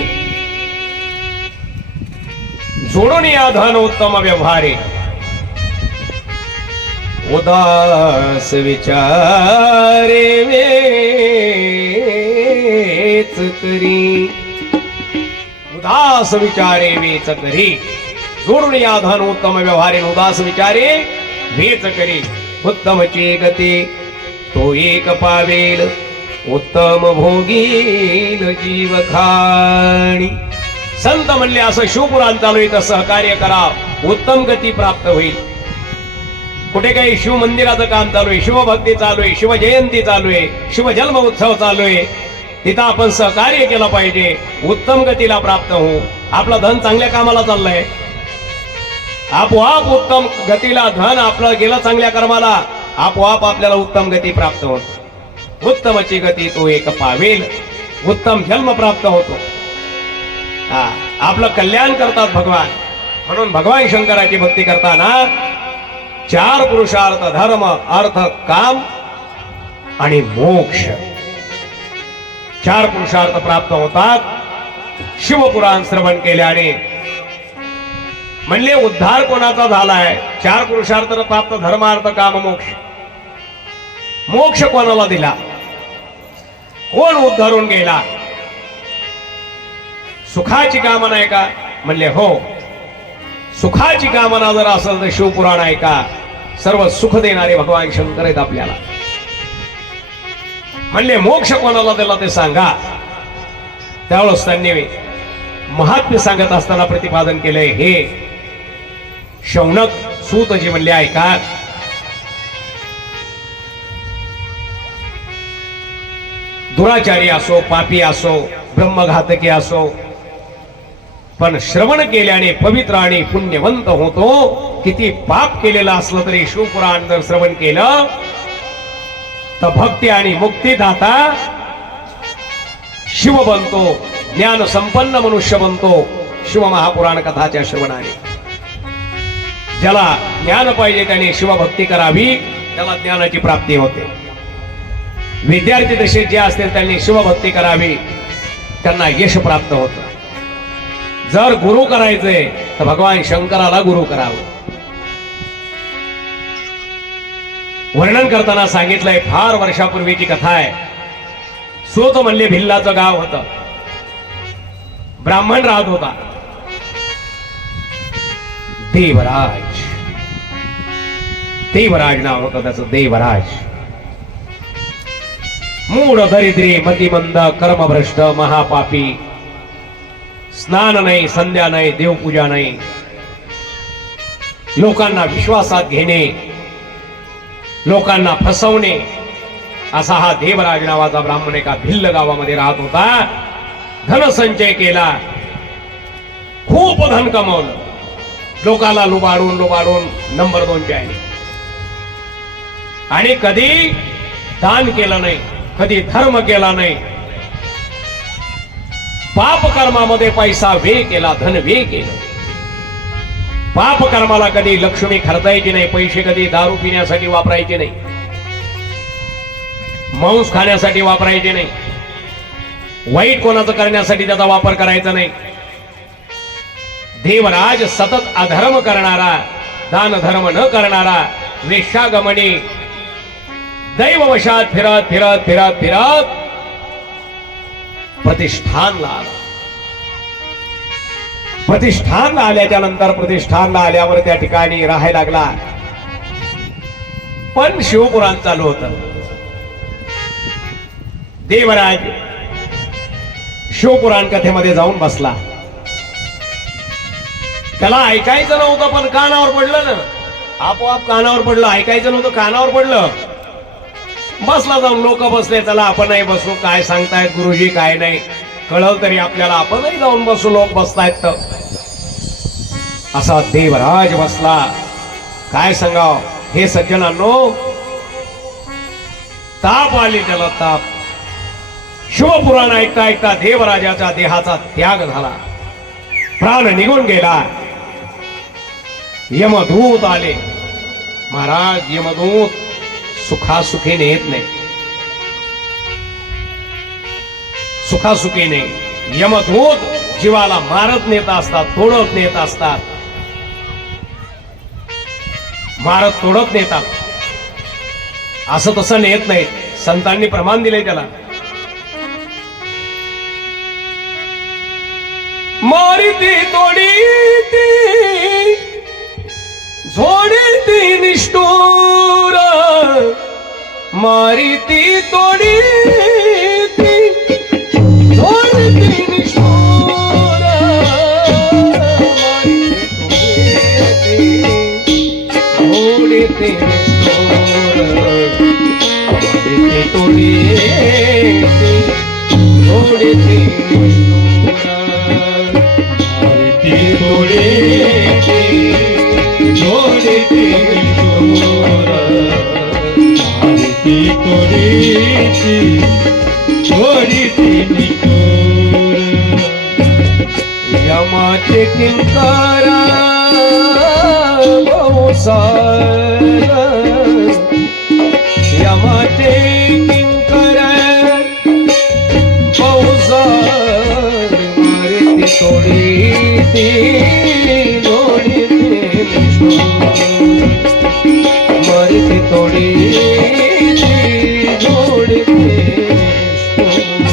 जोडून या धन उत्तम व्यवहारे, उदास विचारे वेच करी. उदास विचारे वेच करी. जोडून या धन उत्तम व्यवहारे, उदास विचारे वेच करी. उत्तमची गती तो एक पावेल, उत्तम भोगील जीव खाणी. संत म्हणले असं शिवपुराण चालू आहे तर सहकार्य करा, उत्तम गती प्राप्त होईल. कुठे काही शिव मंदिराचं काम चालू आहे, शिवभक्ती चालू आहे, शिवजयंती चालू आहे, शिवजन्म उत्सव चालू आहे, तिथं आपण सहकार्य केलं पाहिजे, उत्तम गतीला प्राप्त होऊ. आपलं धन चांगल्या कामाला चाललंय, आपोआप उत्तम गतीला धन आपलं गेलं चांगल्या कर्माला, आपोआप आपल्याला उत्तम गती प्राप्त होत. उत्तमची गती तो एक पावेल, उत्तम जन्म प्राप्त होतो. आपलं कल्याण करतात भगवान. म्हणून भगवान शंकराची भक्ती करताना 4 पुरुषार्थ, धर्म अर्थ काम आणि मोक्ष, 4 पुरुषार्थ प्राप्त होतात शिवपुराण श्रवण केल्याने. म्हणले उद्धार कोणाचा झालाय? 4 पुरुषार्थ प्राप्त, धर्म अर्थ काम मोक्ष. मोक्ष कोणाला दिला? कोण उद्धारून गेला? सुखाची कामना आहे का? म्हणले हो. सुखाची कामना जर असेल तर शिवपुराण आहे का? सर्व सुख देणारे भगवान शंकर आहेत आपल्याला. म्हणले मोक्ष कोणाला दिला ते सांगा. त्यावेळेस त्यांनी महात्म्य सांगत असताना प्रतिपादन केलंय. हे शौनक सूतजी म्हणले ऐका, दुराचारी असो, पापी असो, ब्रह्मघातकी असो, पण श्रवण केल्याने पवित्र आणि पुण्यवंत होतो. किती पाप केलेलं असलं तरी शिवपुराण जर श्रवण केलं तर भक्ती आणि मुक्तीदाता शिव बनतो, ज्ञान संपन्न मनुष्य बनतो शिव महापुराण कथाच्या श्रवणाने. ज्याला ज्ञान पाहिजे त्याने शिवभक्ती करावी, त्याला ज्ञानाची प्राप्ती होते. विद्यार्थी तसे जे असतील त्यांनी शिवभक्ती करावी, त्यांना यश प्राप्त होतं. जर गुरु करायचंय तर भगवान शंकराला गुरु करावं. वर्णन करताना सांगितलंय, फार वर्षापूर्वीची कथा आहे. सूत म्हणले भिल्लाचं गाव होतं, ब्राह्मण राहत होता. देवराज, देवराज नाव होतं त्याचं, देवराज. मूढ दरिद्री, मतिमंद, कर्मभ्रष्ट, महापापी, स्नान नाही, संध्या नाही, देवपूजा नाही, लोकांना विश्वासात घेणे, लोकांना फसवणे, असा हा देवराज नावाचा ब्राह्मण एका भिल्ल गावामध्ये राहत होता. धनसंचय केला, खूप धन कमवलं, लोकाला लुबाडून लुबाडून नंबर 2चे आहे. आणि कधी दान केलं नाही, कधी धर्म केला नाही, पाप कर्मामध्ये पैसा व्यय केला, धन व्यय केलं. पाप कर्माला कधी लक्ष्मी खर्चायची नाही, पैसे कधी दारू पिण्यासाठी वापरायचे नाही, मांस खाण्यासाठी वापरायचे नाही, वाईट कोणाचं करण्यासाठी त्याचा वापर करायचा नाही. देवराज सतत अधर्म करणारा, दान धर्म न करणारा, वेश्यागमनी, दैववशात फिरत फिरत फिरत फिरत प्रतिष्ठानला आला. प्रतिष्ठानला आल्याच्या नंतर, प्रतिष्ठानला आल्यावर त्या ठिकाणी राहायला लागला. पण शिवपुराण चालू होतं. देवराज शिवपुराण कथेमध्ये जाऊन बसला. त्याला ऐकायचं नव्हतं पण कानावर पडलं ना, आपोआप कानावर पडलं. ऐकायचं नव्हतं, कानावर पडलं. बसला जाऊन. लोक बसले, चला आपणही बसू, काय सांगतायत गुरुजी काय नाही कळलं तरी आपल्याला, आपणही जाऊन बसू, लोक बसतायत तर. असा देवराज बसला. काय सांगाव हे सज्जनांनो, ताप आली त्याला, ताप. शिवपुराण ऐकता ऐकता देवराजाच्या देहाचा त्याग झाला, प्राण निघून गेला. यमदूत आले. महाराज, यमदूत सुखासुखी नेत नाही, सुखासुखी नाही. यमदूत जीवाला मारत नेत असतात, तोडत नेत असतात, मारत तोडत नेतात. असं तसं नेत नाही. संतांनी प्रमाण दिले त्याला. मारिती तोडीती झोडीती निष्ठुर, मारिती तोडीती झोडीती निष्ठुर, मारिती तोडीची जोडीची निष्ठुर मारिती तोडीची जोडीची निष्ठुर यमाचे किंकरा बहुसार यमाचे किंकरा बहुसार मारिती तोडीती जोडीती निष्ठुर मारिती तोडीती जोडीती निष्ठुर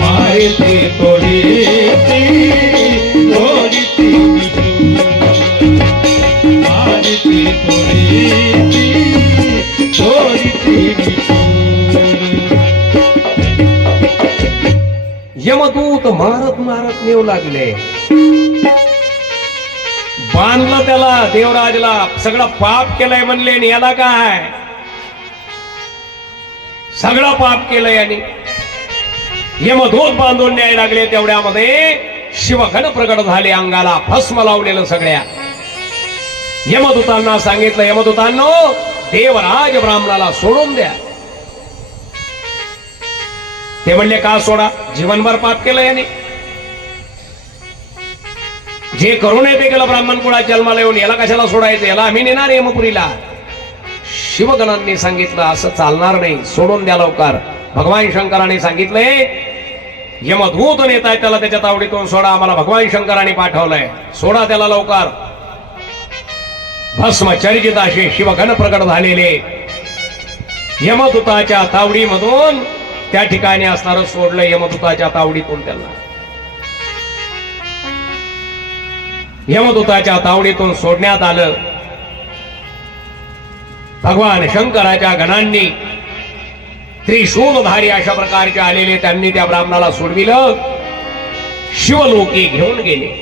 मारिती तोडीची जोडीची निष्ठुर मारिती तोडीची जोडीची निष्ठुर यमदूत मारत मारत नेऊ लागले. बांधलं त्याला देवराजला, सगळं पाप केलंय म्हणले आणि याला काय सगळं पाप केलंय. आणि यमदूत बांधून न्याय लागले. तेवढ्यामध्ये शिवगण प्रगट झाले, अंगाला भस्म लावलेलं सगळ्या. यमदूतांना सांगितलं, यमदूतांनो देवराज ब्राह्मणाला सोडून द्या. ते म्हणले का सोडा, जीवनभर पाप केलं याने. जे करू नये ते केलं ब्राह्मण कुळात जन्माला येऊन, याला कशाला सोडायचं, याला आम्ही नेणार यमपुरीला. शिवगणांनी सांगितलं असं चालणार नाही, सोडून द्या लवकर. भगवान शंकराने सांगितलंय यमदूत नेताय त्याला त्याच्या तावडीतून सोडा, आम्हाला भगवान शंकराने पाठवलंय, सोडा त्याला लवकर. भस्मचर्जित असे शिवगण प्रगट झालेले यमदूताच्या तावडीमधून त्या ठिकाणी असणारं सोडलं. यमदूताच्या तावडीतून त्यांना यमदूताच्या तावडीतून सोडण्यात आलं. भगवान शंकराच्या गणांनी त्रिशूलधारी अशा प्रकारचे आलेले त्यांनी त्या ब्राह्मणाला सोडविलं, शिवलोकी घेऊन गेले.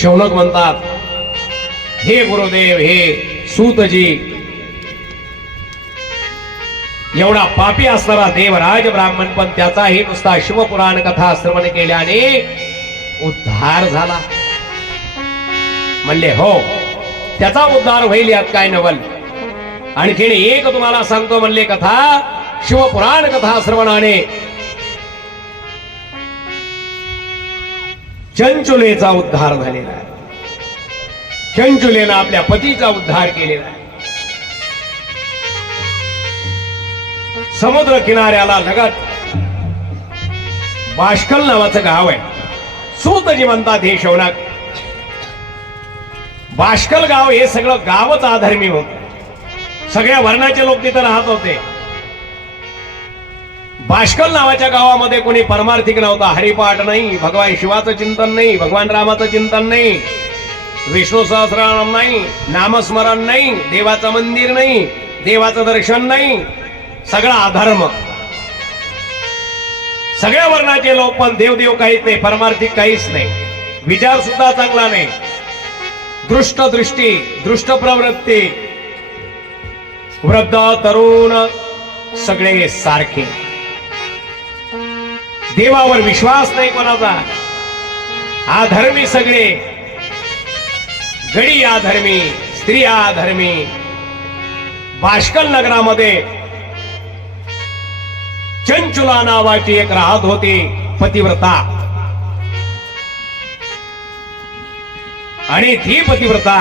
शौनक म्हणतात, हे गुरुदेव, हे सूतजी, एवढा पापी असणारा देवराज ब्राह्मण पण त्याचाही नुसता शिवपुराण कथा श्रवण केल्याने उद्धार झाला. म्हणले हो, त्याचा उद्धार होईल यात काय नवल. आणखीन एक तुम्हाला सांगतो म्हणले कथा, शिवपुराण कथा श्रवणाने चंचुलेचा उद्धार झालेला आहे. चंचुलेनं आपल्या पतीचा उद्धार केलेला आहे. समुद्र किनाऱ्याला लगत बाष्कल नावाचं गाव आहे. सूतजी म्हणतात, हे शौनक, बाष्कल गाव हे सगळं गावच अधर्मी होत. सगळ्या वर्णाचे लोक तिथे राहत होते. बाष्कल नावाच्या गावामध्ये कोणी परमार्थिक नव्हता. हरिपाठ नाही, भगवान शिवाचं चिंतन नाही, भगवान रामाचं चिंतन नाही, विष्णू सहस्रनाम नाही, नामस्मरण नाही, देवाचं मंदिर नाही, देवाचं दर्शन नाही, सगळा अधर्म. सगळ्या वर्णाचे लोक पण देवदेव काहीच नाही, परमार्थिक काहीच नाही, विचार सुद्धा चांगला नाही, दृष्ट दृष्टी, दृष्ट प्रवृत्ती, वृद्ध तरुण सगळे सारखे. देवावर विश्वास नाही कोणाचा, अधर्मी सगळे, गडी अधर्मी, स्त्री अधर्मी. बाष्कल नगरामध्ये चंचुला नावाची एक राहत होती पतिव्रता. आणि ती पतिव्रता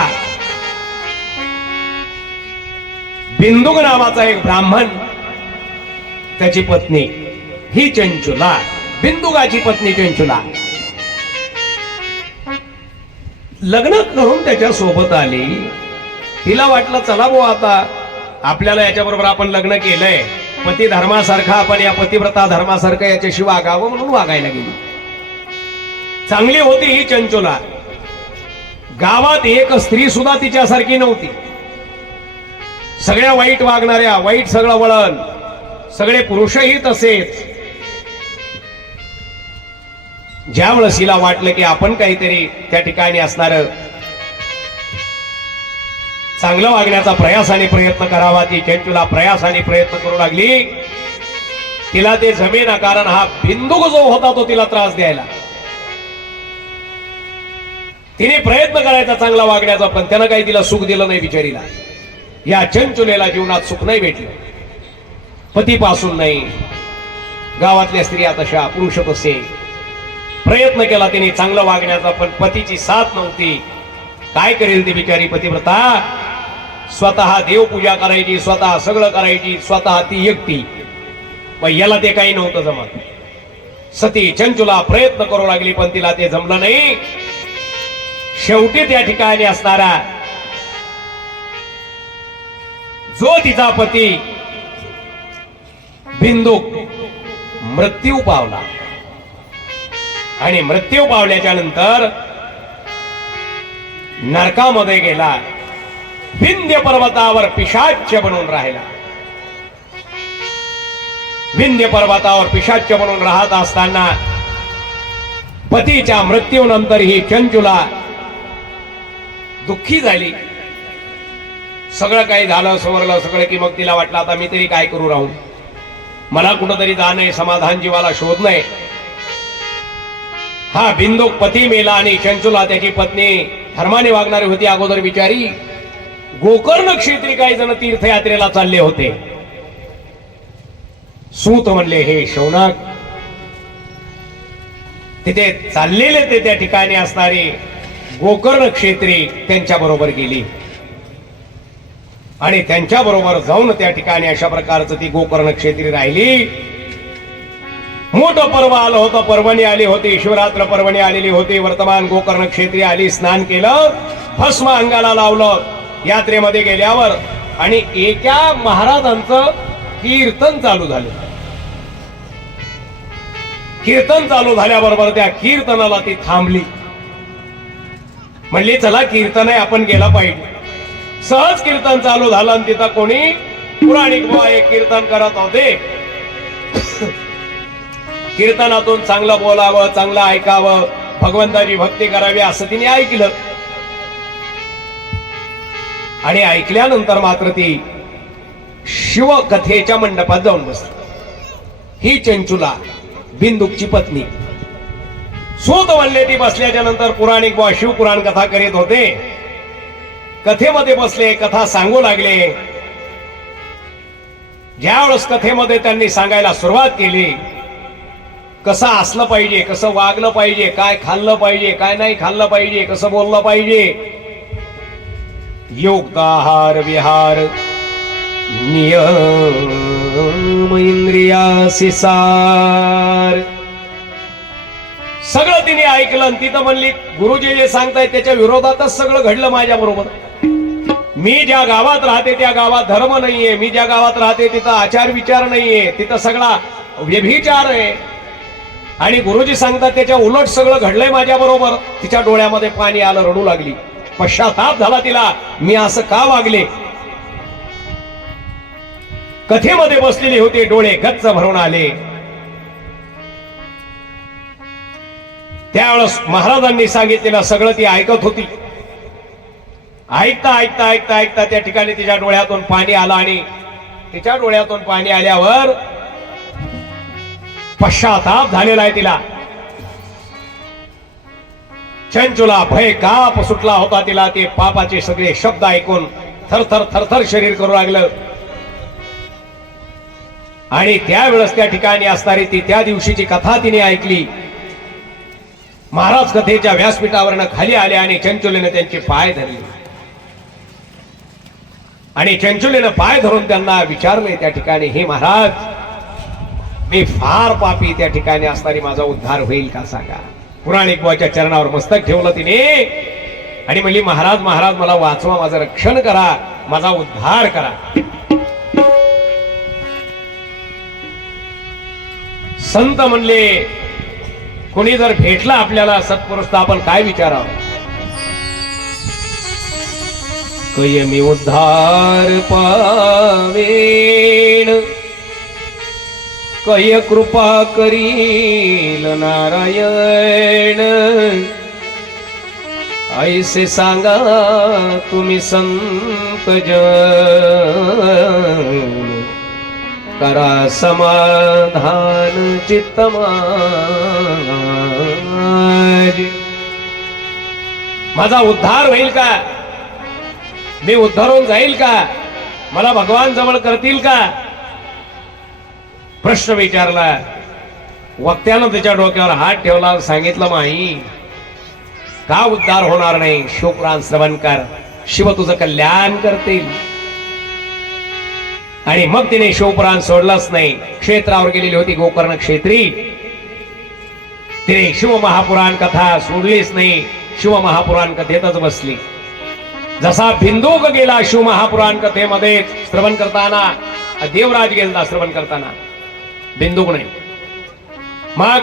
बिंदुक नावाचा एक ब्राह्मण, त्याची पत्नी ही चंचुला, बिंदुकाची पत्नी चंचुला. लग्न करून त्याच्या सोबत आली. तिला वाटलं चला भाऊ, आता आपल्याला याच्याबरोबर आपण लग्न केलंय, पती धर्मासारखा आपण या पतिव्रता धर्मासारखं याच्याशी वागावं म्हणून वागायला गेली. चांगली होती ही चंचुला. गावात एक स्त्री सुद्धा तिच्यासारखी नव्हती. सगळ्या वाईट वागणाऱ्या, वाईट सगळं वळण, सगळे पुरुषही तसेच. ज्या वेळेस हिला वाटलं की आपण काहीतरी त्या ठिकाणी असणार चांगलं वागण्याचा प्रयासाने प्रयत्न करावा, ती चंचुला प्रयासाने प्रयत्न करू लागली. तिला ते जमेना, कारण हा बिंदू जो होता तो तिला त्रास द्यायला. तिने प्रयत्न करायचा चांगला वागण्याचा, पण त्यानं काही तिला सुख दिलं नाही बिचारीला. या चंचुलेला जीवनात सुख नाही भेटलं, पतीपासून नाही. गावातल्या स्त्रिया तशा, पुरुष तसे. प्रयत्न केला तिने चांगलं वागण्याचा, पण पतीची साथ नव्हती. काय करेल ती बिचारी पतिव्रता? स्वतः देवपूजा करायची, स्वतः सगळं करायची, स्वतः ती एकटी. मग याला ते काही नव्हतं जमत. सती चंचुला प्रयत्न करू लागली, पण तिला ते जमलं नाही. शेवटी त्या ठिकाणी असणारा जो तिचा पती बिंदू मृत्यू पावला, आणि मृत्यू पावल्याच्या नंतर नरकामध्ये गेला. विंध्य पर्वतावर पिशाच्य बनून राहिला. विंध्य पर्वतावर पिशाच्य बनून राहत असताना पतीच्या मृत्यूनंतर ही चंचुला दुःखी झाली. सगळं काही झालं, सवरलं सगळं, की मग तिला वाटलं आता मी तरी काय करू राहून, मला कुठंतरी जाणं, समाधान जीवाला शोधणं. हा बिंदू पती मेला, आणि चंचुला त्याची पत्नी धर्माने वागणारी होती अगोदर बिचारी. गोकर्ण क्षेत्री काही जण तीर्थयात्रेला चालले होते. सूत म्हणले, हे शौनक, तिथे चाललेले ते त्या ठिकाणी असणारी गोकर्ण क्षेत्री त्यांच्या बरोबर गेली, आणि त्यांच्या बरोबर जाऊन त्या ठिकाणी अशा प्रकारचं ती गोकर्ण क्षेत्री राहिली. मोठं पर्व आलं होतं, पर्वणी आली होती, शिवरात्र पर्वणी आलेली होती. वर्तमान गोकर्ण क्षेत्री आली, स्नान केलं, भस्म अंगाला लावलं यात्रेमध्ये गेल्यावर, आणि एका महाराजांचं कीर्तन चालू झालं. कीर्तन चालू झाल्याबरोबर त्या कीर्तनाला ती थांबली. म्हणली चला कीर्तन आहे, आपण गेला पाहिजे. सहज कीर्तन चालू झालं, आणि तिथं कोणी पुराणिक बुवा एक कीर्तन करत होते. कीर्तनातून चांगलं बोलावं, चांगलं ऐकावं, भगवंताची भक्ती करावी असं तिने ऐकलं. आणि ऐकल्यानंतर मात्र ती शिवकथेच्या मंडपात जाऊन बसली. ही चंचुला बिंदूची पत्नी. सूत म्हणले, ती बसल्याच्या नंतर पुराणिक बुवा शिवपुराण कथा करीत होते. कथेमध्ये बसले, कथा सांगू लागले. ज्यावेळेस कथेमध्ये त्यांनी सांगायला सुरुवात केली, कसं असलं पाहिजे, कसं वागलं पाहिजे, काय खाल्लं पाहिजे, काय नाही खाल्लं पाहिजे, कसं बोललं पाहिजे, युक्त आहार विहार, नियम इंद्रियासी सार, सगळं तिने ऐकलं. आणि तिथं म्हणली, गुरुजी जे सांगतायत त्याच्या विरोधातच सगळं घडलं माझ्या बरोबर. मी ज्या गावात राहते त्या गावात धर्म नाहीये, मी ज्या गावात राहते तिथं आचार विचार नाहीये, तिथं सगळा व्यभिचार आहे, आणि गुरुजी सांगतात त्याच्या उलट सगळं घडलंय माझ्या बरोबर. तिच्या डोळ्यामध्ये पाणी आलं, रडू लागली. पश्चाताप झाला तिला, मी असं का वागले. कथेमध्ये बसलेली होती, डोळे गच्च भरून आले. त्यावेळेस महाराजांनी सांगितलेलं सगळं ती ऐकत होती. ऐकता ऐकता ऐकता ऐकता त्या ठिकाणी तिच्या डोळ्यातून पाणी आलं, आणि तिच्या डोळ्यातून पाणी आल्यावर पश्चाताप झालेला आहे तिला. चंचुला भय काप सुटला होता तिला. ते पापाचे सगळे शब्द ऐकून थरथर थरथर शरीर करू लागलं. आणि त्यावेळेस त्या ठिकाणी असणारी ती त्या दिवशीची कथा तिने ऐकली. महाराज कथेच्या व्यासपीठावरनं खाली आले, आणि चंचुलेनं त्यांचे पाय धरले. आणि चंचुलेनं पाय धरून त्यांना विचारले त्या ठिकाणी, हे महाराज, मी फार पापी, त्या ठिकाणी असणारी माझा उद्धार होईल का सांगा. पुराणिक बुवाच्या चरणावर मस्तक ठेवलं तिने, आणि म्हणली, महाराज महाराज, मला वाचवा, माझं रक्षण करा, माझा उद्धार करा. संत म्हणले, कोणी जर भेटला आपल्याला सत्पुरुष तर आपण काय विचारावं. कयमी उद्धार पावेण, कय कृपा करील नारायण. ऐसे सांगा तुम्ही संत जन, करा समाधान चित्त माझे. माझा उद्धार होईल का? मी उद्धारून जाईल का? मला भगवान जवळ करतील का? प्रश्न विचारला. वक्त्यानं त्याच्या डोक्यावर हात ठेवला, सांगितलं माही का उद्धार होणार नाही? शिवपुराण श्रवण कर, शिव तुझं कल्याण करतील. आणि मग तिने शिवपुराण सोडलंच नाही. क्षेत्रावर गेलेली होती गोकर्ण क्षेत्री. तिने शिव महापुराण कथा सोडलीच नाही. शिव महापुराण कथेतच बसली. जसा बिंदूक गेला शिव महापुराण कथेमध्ये श्रवण करताना, देवराज गेला श्रवण करताना, बिंदूक नाही. मग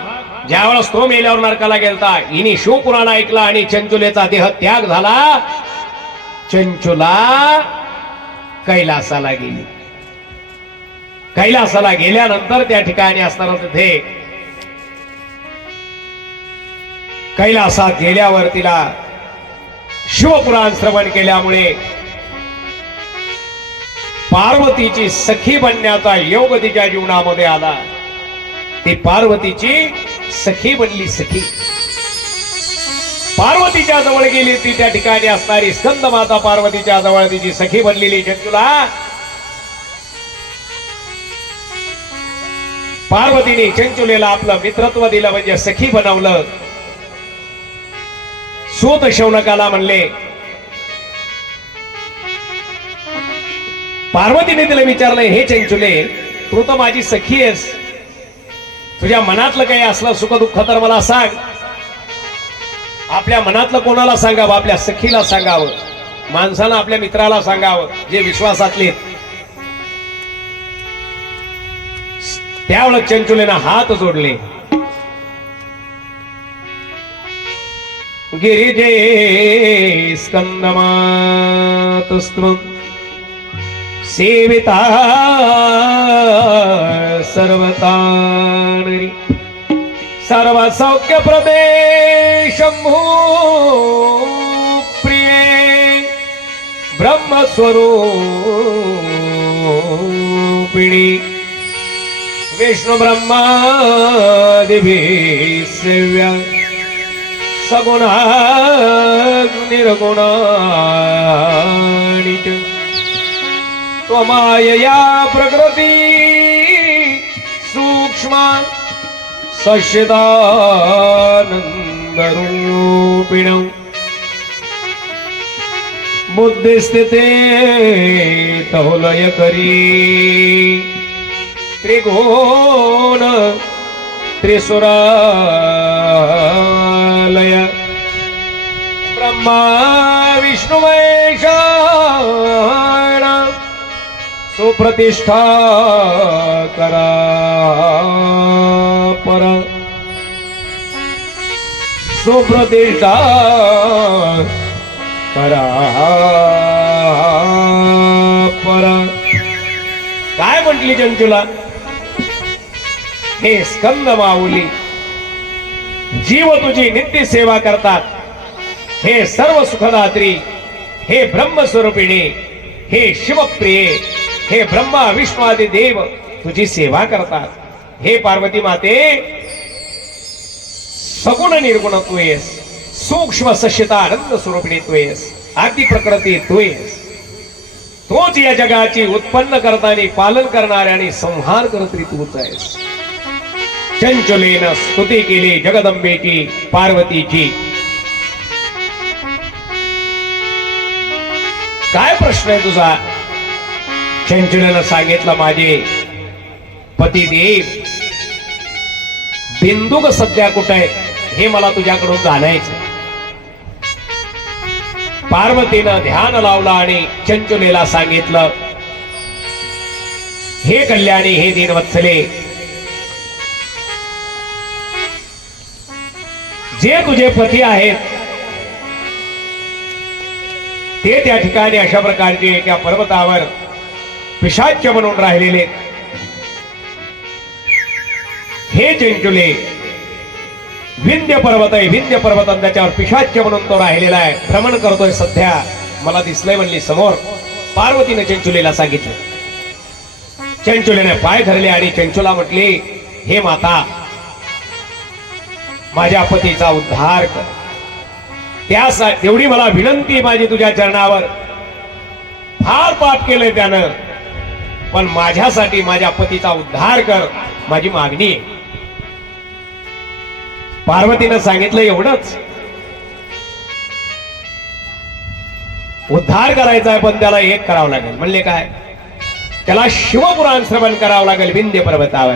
ज्यावेळेस तो मेल्यावर नरकाला गेलता, हिने शिवपुराण ऐकला आणि चंचुलेचा देह त्याग झाला. चंचुला कैलासाला गेली. कैलासाला गेल्यानंतर त्या ठिकाणी असणार तिथे कैलासात गेल्यावर तिला शिवपुराण श्रवण केल्यामुळे पार्वतीची सखी बनण्याचा योग तिच्या जीवनामध्ये आला. ती पार्वतीची सखी बनली. सखी पार्वतीच्या जवळ गेली. ती त्या ठिकाणी असणारी स्कंद माता पार्वतीच्या जवळ तिची सखी बनलेली चंचुला. पार्वतीने चंचुलेला आपलं मित्रत्व दिलं, म्हणजे सखी बनवलं. सूत शौनकाला म्हणले, पार्वतीने तिला विचारलं, हे चंचुले, तू तर माझी सखी आहेस, तुझ्या मनातलं काही असलं सुख दुःख तर मला सांग. आपल्या मनातलं कोणाला सांगावं? आपल्या सखीला सांगावं. माणसानं आपल्या मित्राला सांगावं, जे विश्वासातले. त्यावेळेस चंचुलेनं हात जोडले. गिरिजे स्कंदमातस्त्वं सेविता सर्वतानरी सर्व सौख्य प्रदे शंभू प्रिये ब्रह्मस्वरूपिणी विष्णु ब्रह्मादिभिः सेव्या सगुणा निर्गुणानि च त्वमायया प्रकृति सूक्ष्म सच्चिदानन्दरूपिणं बुद्धिस्थिते तौलय करी त्रिगुण त्रिसुरालय ब्रह्मा विष्णु महेशान सुप्रतिष्ठा करा पर सुप्रतिष्ठा करा पर. काय म्हटली चंचुला? हे स्कंद माऊली, जीव तुझी नित्य सेवा करतात. हे सर्व सुखदात्री, हे ब्रह्मस्वरूपिणी, हे शिवप्रिये, हे ब्रह्मा विष्णू आदी देव तुझी सेवा करतात. हे पार्वती माते, सगुण निर्गुण तू आहेस, सूक्ष्म सश्यता आनंद स्वरूपिणी तू आहेस, आदि प्रकृती तू आहेस. तोच या जगाची उत्पन्न करताना पालन करणारे आणि संहार करत्री तूच आहेस. चंचुलेनं स्तुती केली जगदंबेची, पार्वतीची. काय प्रश्न आहे तुझा? चंचुलेनं सांगितलं, माझे पतिदेव बिंदुक सध्या कुठे आहे हे मला तुझ्याकडून जाणायचं. पार्वतीनं ध्यान लावलं आणि चंचुलेला सांगितलं, हे कल्याणी, हे दीनवत्सले, जे तुझे पती आहेत ते त्या ठिकाणी अशा प्रकारचे एका पर्वतावर पिशाच्य बनून राहिलेले. हे चंचुले, विंध्य पर्वत आहे, विंध्य पर्वत त्याच्यावर पिशाच्य म्हणून तो राहिलेला आहे, भ्रमण करतोय सध्या, मला दिसलंय म्हणली समोर. पार्वतीने चंचुलेला सांगितलं. चंचुलीने पाय धरले आणि चंचुला म्हटली, हे माता, माझ्या पतीचा उद्धार कर. त्यासाठी तेवढी मला विनंती आहे माझी तुझ्या चरणावर. फार पाप केलंय त्यानं, पण माझ्यासाठी माझ्या पतीचा उद्धार कर, माझी मागणी आहे. पार्वतीनं सांगितलं एवढंच, उद्धार करायचा आहे, पण त्याला एक करावं लागेल. म्हणले काय? त्याला शिवपुराण श्रवण करावं लागेल विंध्य पर्वतावर.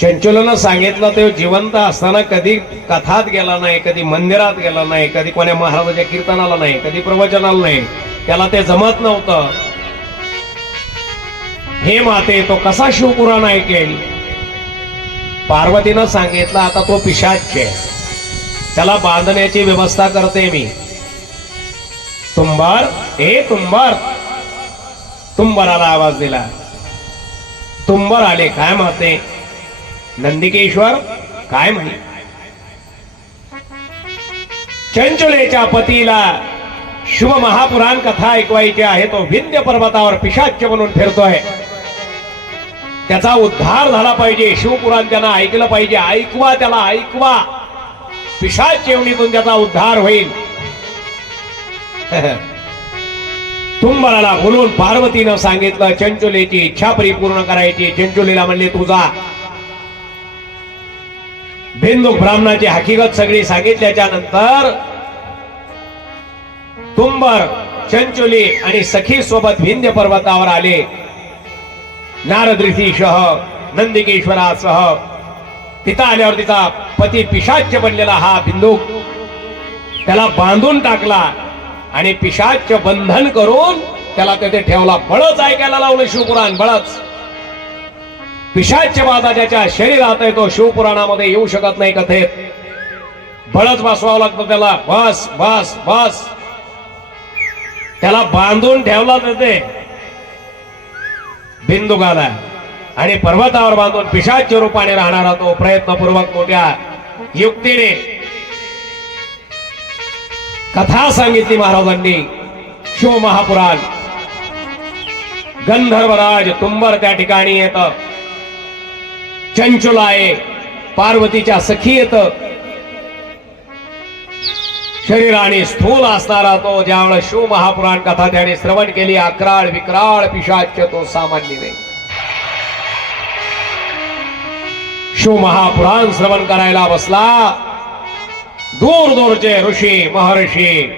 चंचुलानं सांगितलं, ते जिवंत असताना कधी कथात गेला नाही, कधी मंदिरात गेला नाही, कधी कोण्या महाराजाच्या कीर्तनाला नाही, कधी प्रवचनाला नाही. त्याला ते जमत नव्हतं. हे माते, तो कसा शिवपुराण ऐकेल? पार्वतीनं सांगितलं, आता तो पिशाच आहे, त्याला बांधण्याची व्यवस्था करते मी. तुंबर, ए तुंबर. तुंबराला आवाज दिला. तुंबर आले. काय माते? नंदिकेश्वर काय म्हणे? चंचुलेच्या पतीला शुभ महापुराण कथा ऐकवायची आहे. तो विंध्य पर्वतावर पिशाच्य म्हणून फिरतोय. त्याचा उद्धार झाला पाहिजे. शिवपुराण त्यांना ऐकलं पाहिजे. ऐकवा त्याला, ऐकवा. पिशाच येवणीतून त्याचा उद्धार होईल. तुंबराला बोलून पार्वतीनं सांगितलं, चंचुलेची इच्छा परिपूर्ण करायची. चंचुलीला म्हणले, तुझा बिंदू ब्राह्मणाची हकीकत सगळी सांगितल्याच्या नंतर तुंबर, चंचुली आणि सखी सोबत विंध्य पर्वतावर आले. नारद ऋषीसह, नंदिकेश्वरासह. तिथं आल्यावर तिचा पती पिशाच्य बनलेला हा बिंदू त्याला बांधून टाकला आणि पिशाच्य बंधन करून त्याला तिथे ठेवला. बळच ऐकायला लावलं शिवपुराण, बळच. पिशाच्य बाधा ज्याच्या शरीरात आहे तो शिवपुराणामध्ये येऊ शकत नाही कथेत. बळच बसवावं लागतं त्याला. बस बस बस. त्याला बांधून ठेवला जाते बिंदुकाला आणि पर्वतावर बांधून पिशाच्य रूपाने राहणारा तो प्रयत्नपूर्वक मोठ्या युक्तीने कथा सांगितली महाराजांनी. शिव महापुराण. गंधर्वराज तुंबर त्या ठिकाणी येत. चंचुला आहे, पार्वतीच्या सखी येत. शरीराने स्थूल असणारा तो ज्यावेळेस शिव महापुराण कथा त्याने श्रवण केली, अक्राळ विक्राळ पिशाच्य तो सामान्य नाही. शिव महापुराण श्रवण करायला बसला. दूर दूरचे ऋषी महर्षी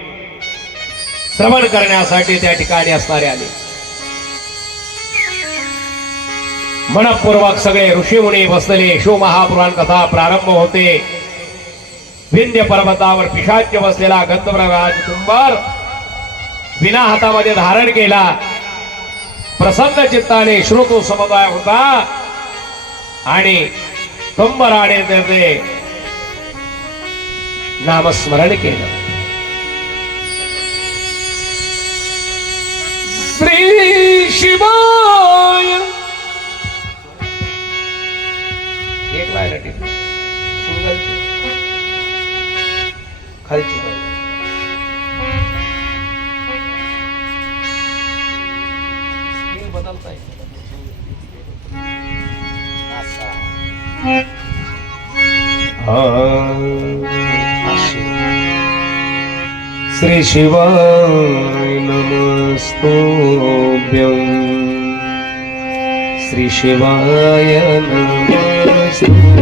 श्रवण करण्यासाठी त्या ठिकाणी असणारे आले. मनपूर्वक सगळे ऋषी मुनी बसलेले. शिव महापुराण कथा प्रारंभ होते. विंध्य पर्वतावर पिशाच्य बसलेला गंधर्वराज तुंबर विना हातामध्ये धारण केला. प्रसन्न चित्ताने श्रोतो समुदाय होता आणि तुंबराने त्याचे नामस्मरण केलं. श्री शिवाय. एक लाईन सिंगल खालची बदलता है. श्री शिवाय नमस्तुभ्यं. श्री शिवाय नमस्तुभ्यं.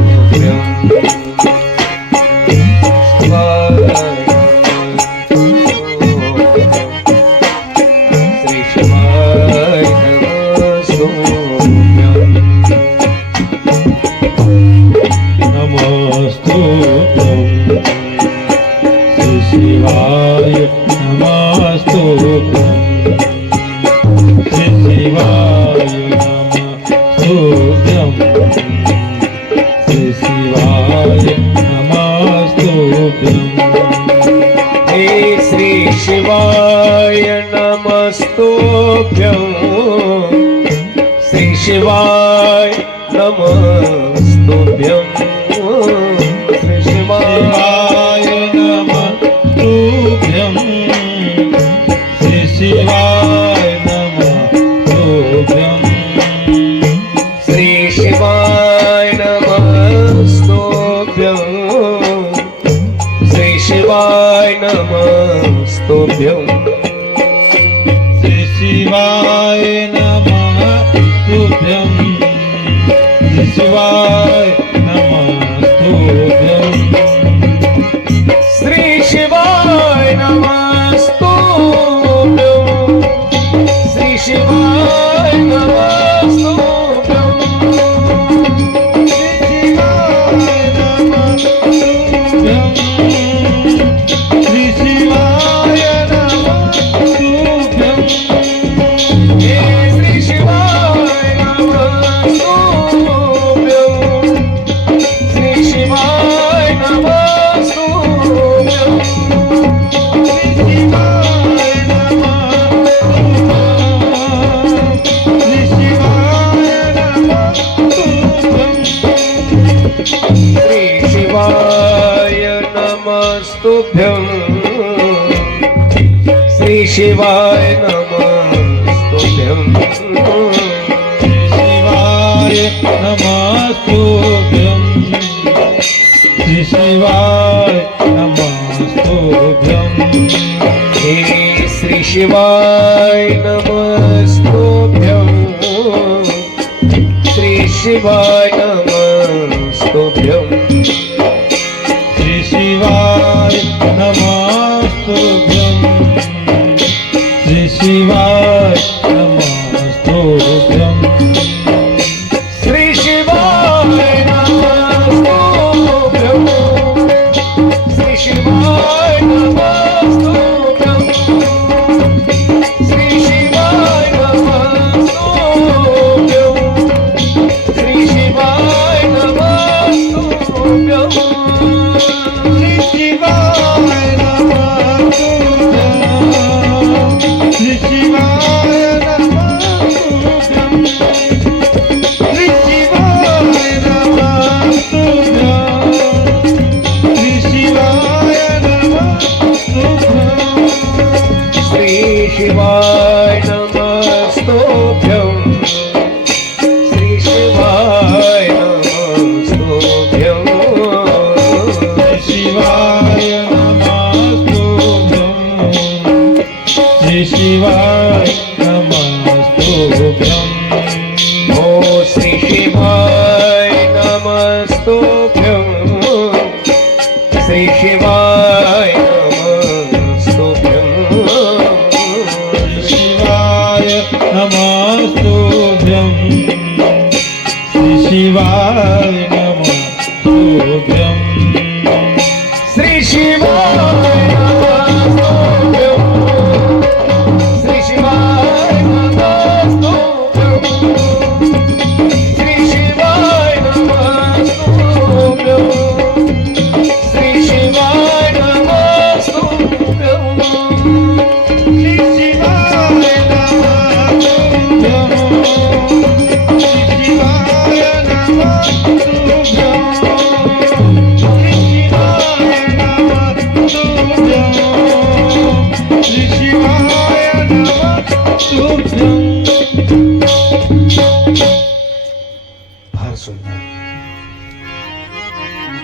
शिवाय नमस्तुभ्यं. श्री शिवाय नमस्तुभ्यं. श्री शिवाय नमस्तुभ्यं. श्री शिवाय नमस्तुभ्यं. श्री शिवाय नमस्तुभ्यं श्री शिवाय नमस्तुभ्यं शिवाय नमस्तुभ्यं श्री शिवाय नमस्तुभ्यं हे श्री शिवाय नमस्तुभ्यं श्री शिवाय नमस्तुभ्यं श्री शिवाय नमस्तुभ्यं श्री शिवाय नमस्तुभ्यं श्री शिवाय नमस्तुभ्यं श्री शिवाय नमस्तुभ्यं श्री शिवाय नमस्तुभ्यं श्री शिवाय नमस्तुभ्यं श्री शिवाय नमस्तुभ्यं श्री शिवाय नमस्तुभ्यं श्री शिवाय नमस्तुभ्यं श्री शिवाय नमस्तुभ्यं श्री शिवाय नमस्तुभ्यं श्री शिवाय नमस्तुभ्यं शिवाय नमस्तुभ्यं श्री शिवाय नमस्तुभ्यं ओ श्री शिवाय नमस्तुभ्यं श्री शिवाय नमस्तुभ्यं शिवाय नमस्तुभ्यं श्री शिवाय नमस्तुभ्यं श्री शिवाय नमस्तुभ्यं श्री शिवाय नमस्तुभ्यं श्री शिवाय नमस्तुभ्यं श्री शिवाय नमस्तुभ्यं श्री शिवाय नमस्तुभ्यं श्री शिवाय नमस्तुभ्यं श्री शिवाय नमस्तुभ्यं श्री शिवाय नमस्तुभ्यं फार सुंदर.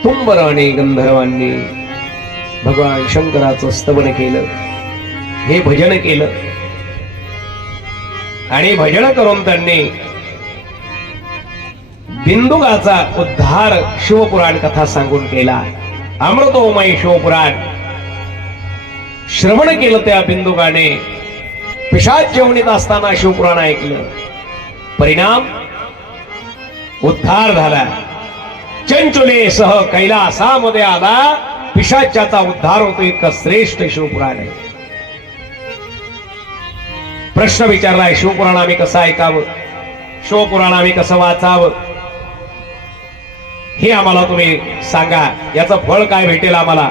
तुंबर आणि गंधर्वांनी भगवान शंकराचं स्तवन केलं, हे भजन केलं आणि भजन करून त्यांनी बिंदुगाचा उद्धार शिवपुराण कथा सांगून केला. अमृतोमय शिवपुराण श्रवण केलं त्या बिंदुगाने. पिशाच जेवणीत असताना शिवपुराण ऐकलं, परिणाम उद्धार झाला. चंचुलेसह कैलासामध्ये आला, पिशाच्याचा उद्धार होतो. इतकं श्रेष्ठ शिवपुराण आहे. प्रश्न विचारलाय, शिवपुराण आम्ही कसं ऐकावं, शिवपुराण आम्ही कसं वाचावं, हे आम्हाला तुम्ही सांगा. याचं फळ काय भेटेल आम्हाला.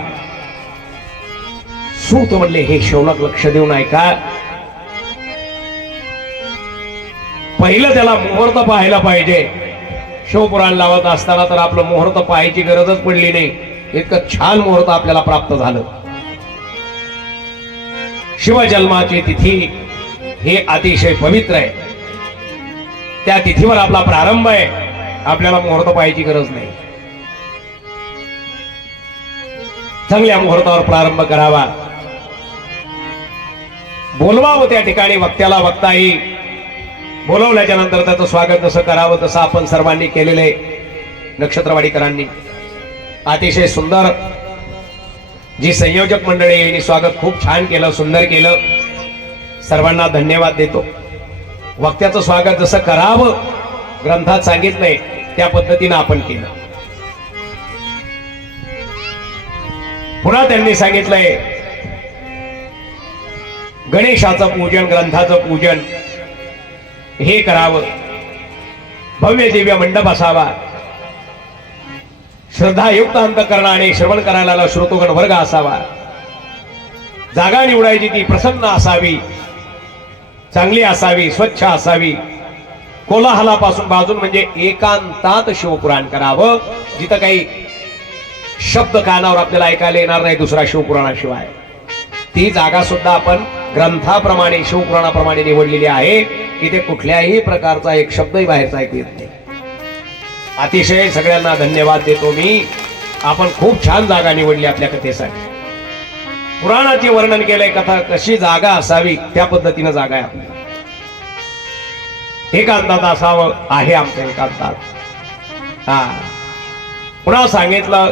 सूत म्हणले, हे शौनक लक्ष देऊन ऐका. पहिलं त्याला मुहूर्त पाहायला पाहिजे. शिवपुराण लावत असताना तर आपलं मुहूर्त पाहायची गरजच पडली नाही. इतकं छान मुहूर्त आपल्याला प्राप्त झालं. शिवजन्माची तिथी हे अतिशय पवित्र आहे. त्या तिथीवर आपला प्रारंभ आहे. आपल्याला मुहूर्त पाहायची गरज नाही. चांगल्या मुहूर्तावर प्रारंभ करावा. बोलवावं त्या ठिकाणी वक्त्याला वक्ता येईल. बोलवल्याच्या नंतर त्याचं स्वागत जसं करावं तसं आपण सर्वांनी केलेले नक्षत्रवाडीकरांनी अतिशय सुंदर जी संयोजक मंडळी यांनी स्वागत खूप छान केलं, सुंदर केलं. सर्वांना धन्यवाद देतो. वक्त्याचं स्वागत जसं करावं ग्रंथात सांगितलंय त्या पद्धतीनं आपण केलं. पुन्हा त्यांनी सांगितलंय गणेशाचं पूजन, ग्रंथाचं पूजन हे करावं. भव्य दिव्य मंडप असावा. श्रद्धायुक्त अंतःकरणाने श्रवण करायला श्रोतोगण वर्ग असावा. जागा निवडायची ती प्रसन्न असावी, चांगली असावी, स्वच्छ असावी. कोलाहलापासून बाजून म्हणजे एकांतात शिवपुराण करावं, जिथं काही शब्द कानावर आपल्याला ऐकायला येणार नाही दुसरा शिवपुराणाशिवाय. ती जागा सुद्धा आपण ग्रंथाप्रमाणे शिवपुराणाप्रमाणे निवडलेली आहे. इथे कुठल्याही प्रकारचा एक शब्दही बाहेरचा ऐकू येत नाही. अतिशय सगळ्यांना धन्यवाद देतो मी. आपण खूप छान जागा निवडली आपल्या कथेसाठी. पुराणाचे वर्णन केलंय, कथा कशी जागा असावी त्या पद्धतीनं जागा आहे आपली. एकांतात असावं आहे आमचं एकांतात. हा पुन्हा सांगितलं,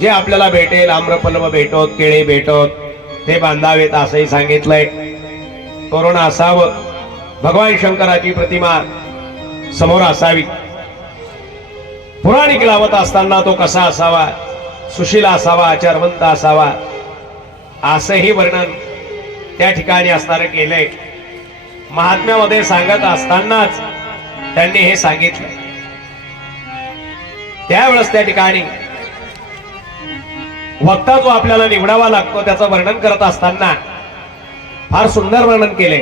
जे आपल्याला भेटेल आम्रपल्लव भेटोत, केळे भेटोत ते बांधावेत असंही सांगितलंय. तोरण असावं, भगवान शंकराची प्रतिमा समोर असावी. पुराणिक लावत असताना तो कसा असावा, सुशील असावा, आचारवंत असावा, असंही वर्णन त्या ठिकाणी असणारं केलंय. महात्म्यामध्ये सांगत असतानाच त्यांनी हे सांगितलं. त्यावेळेस त्या ठिकाणी वक्ता जो आपल्याला निवडावा लागतो त्याचं वर्णन करत असताना फार सुंदर वर्णन केले.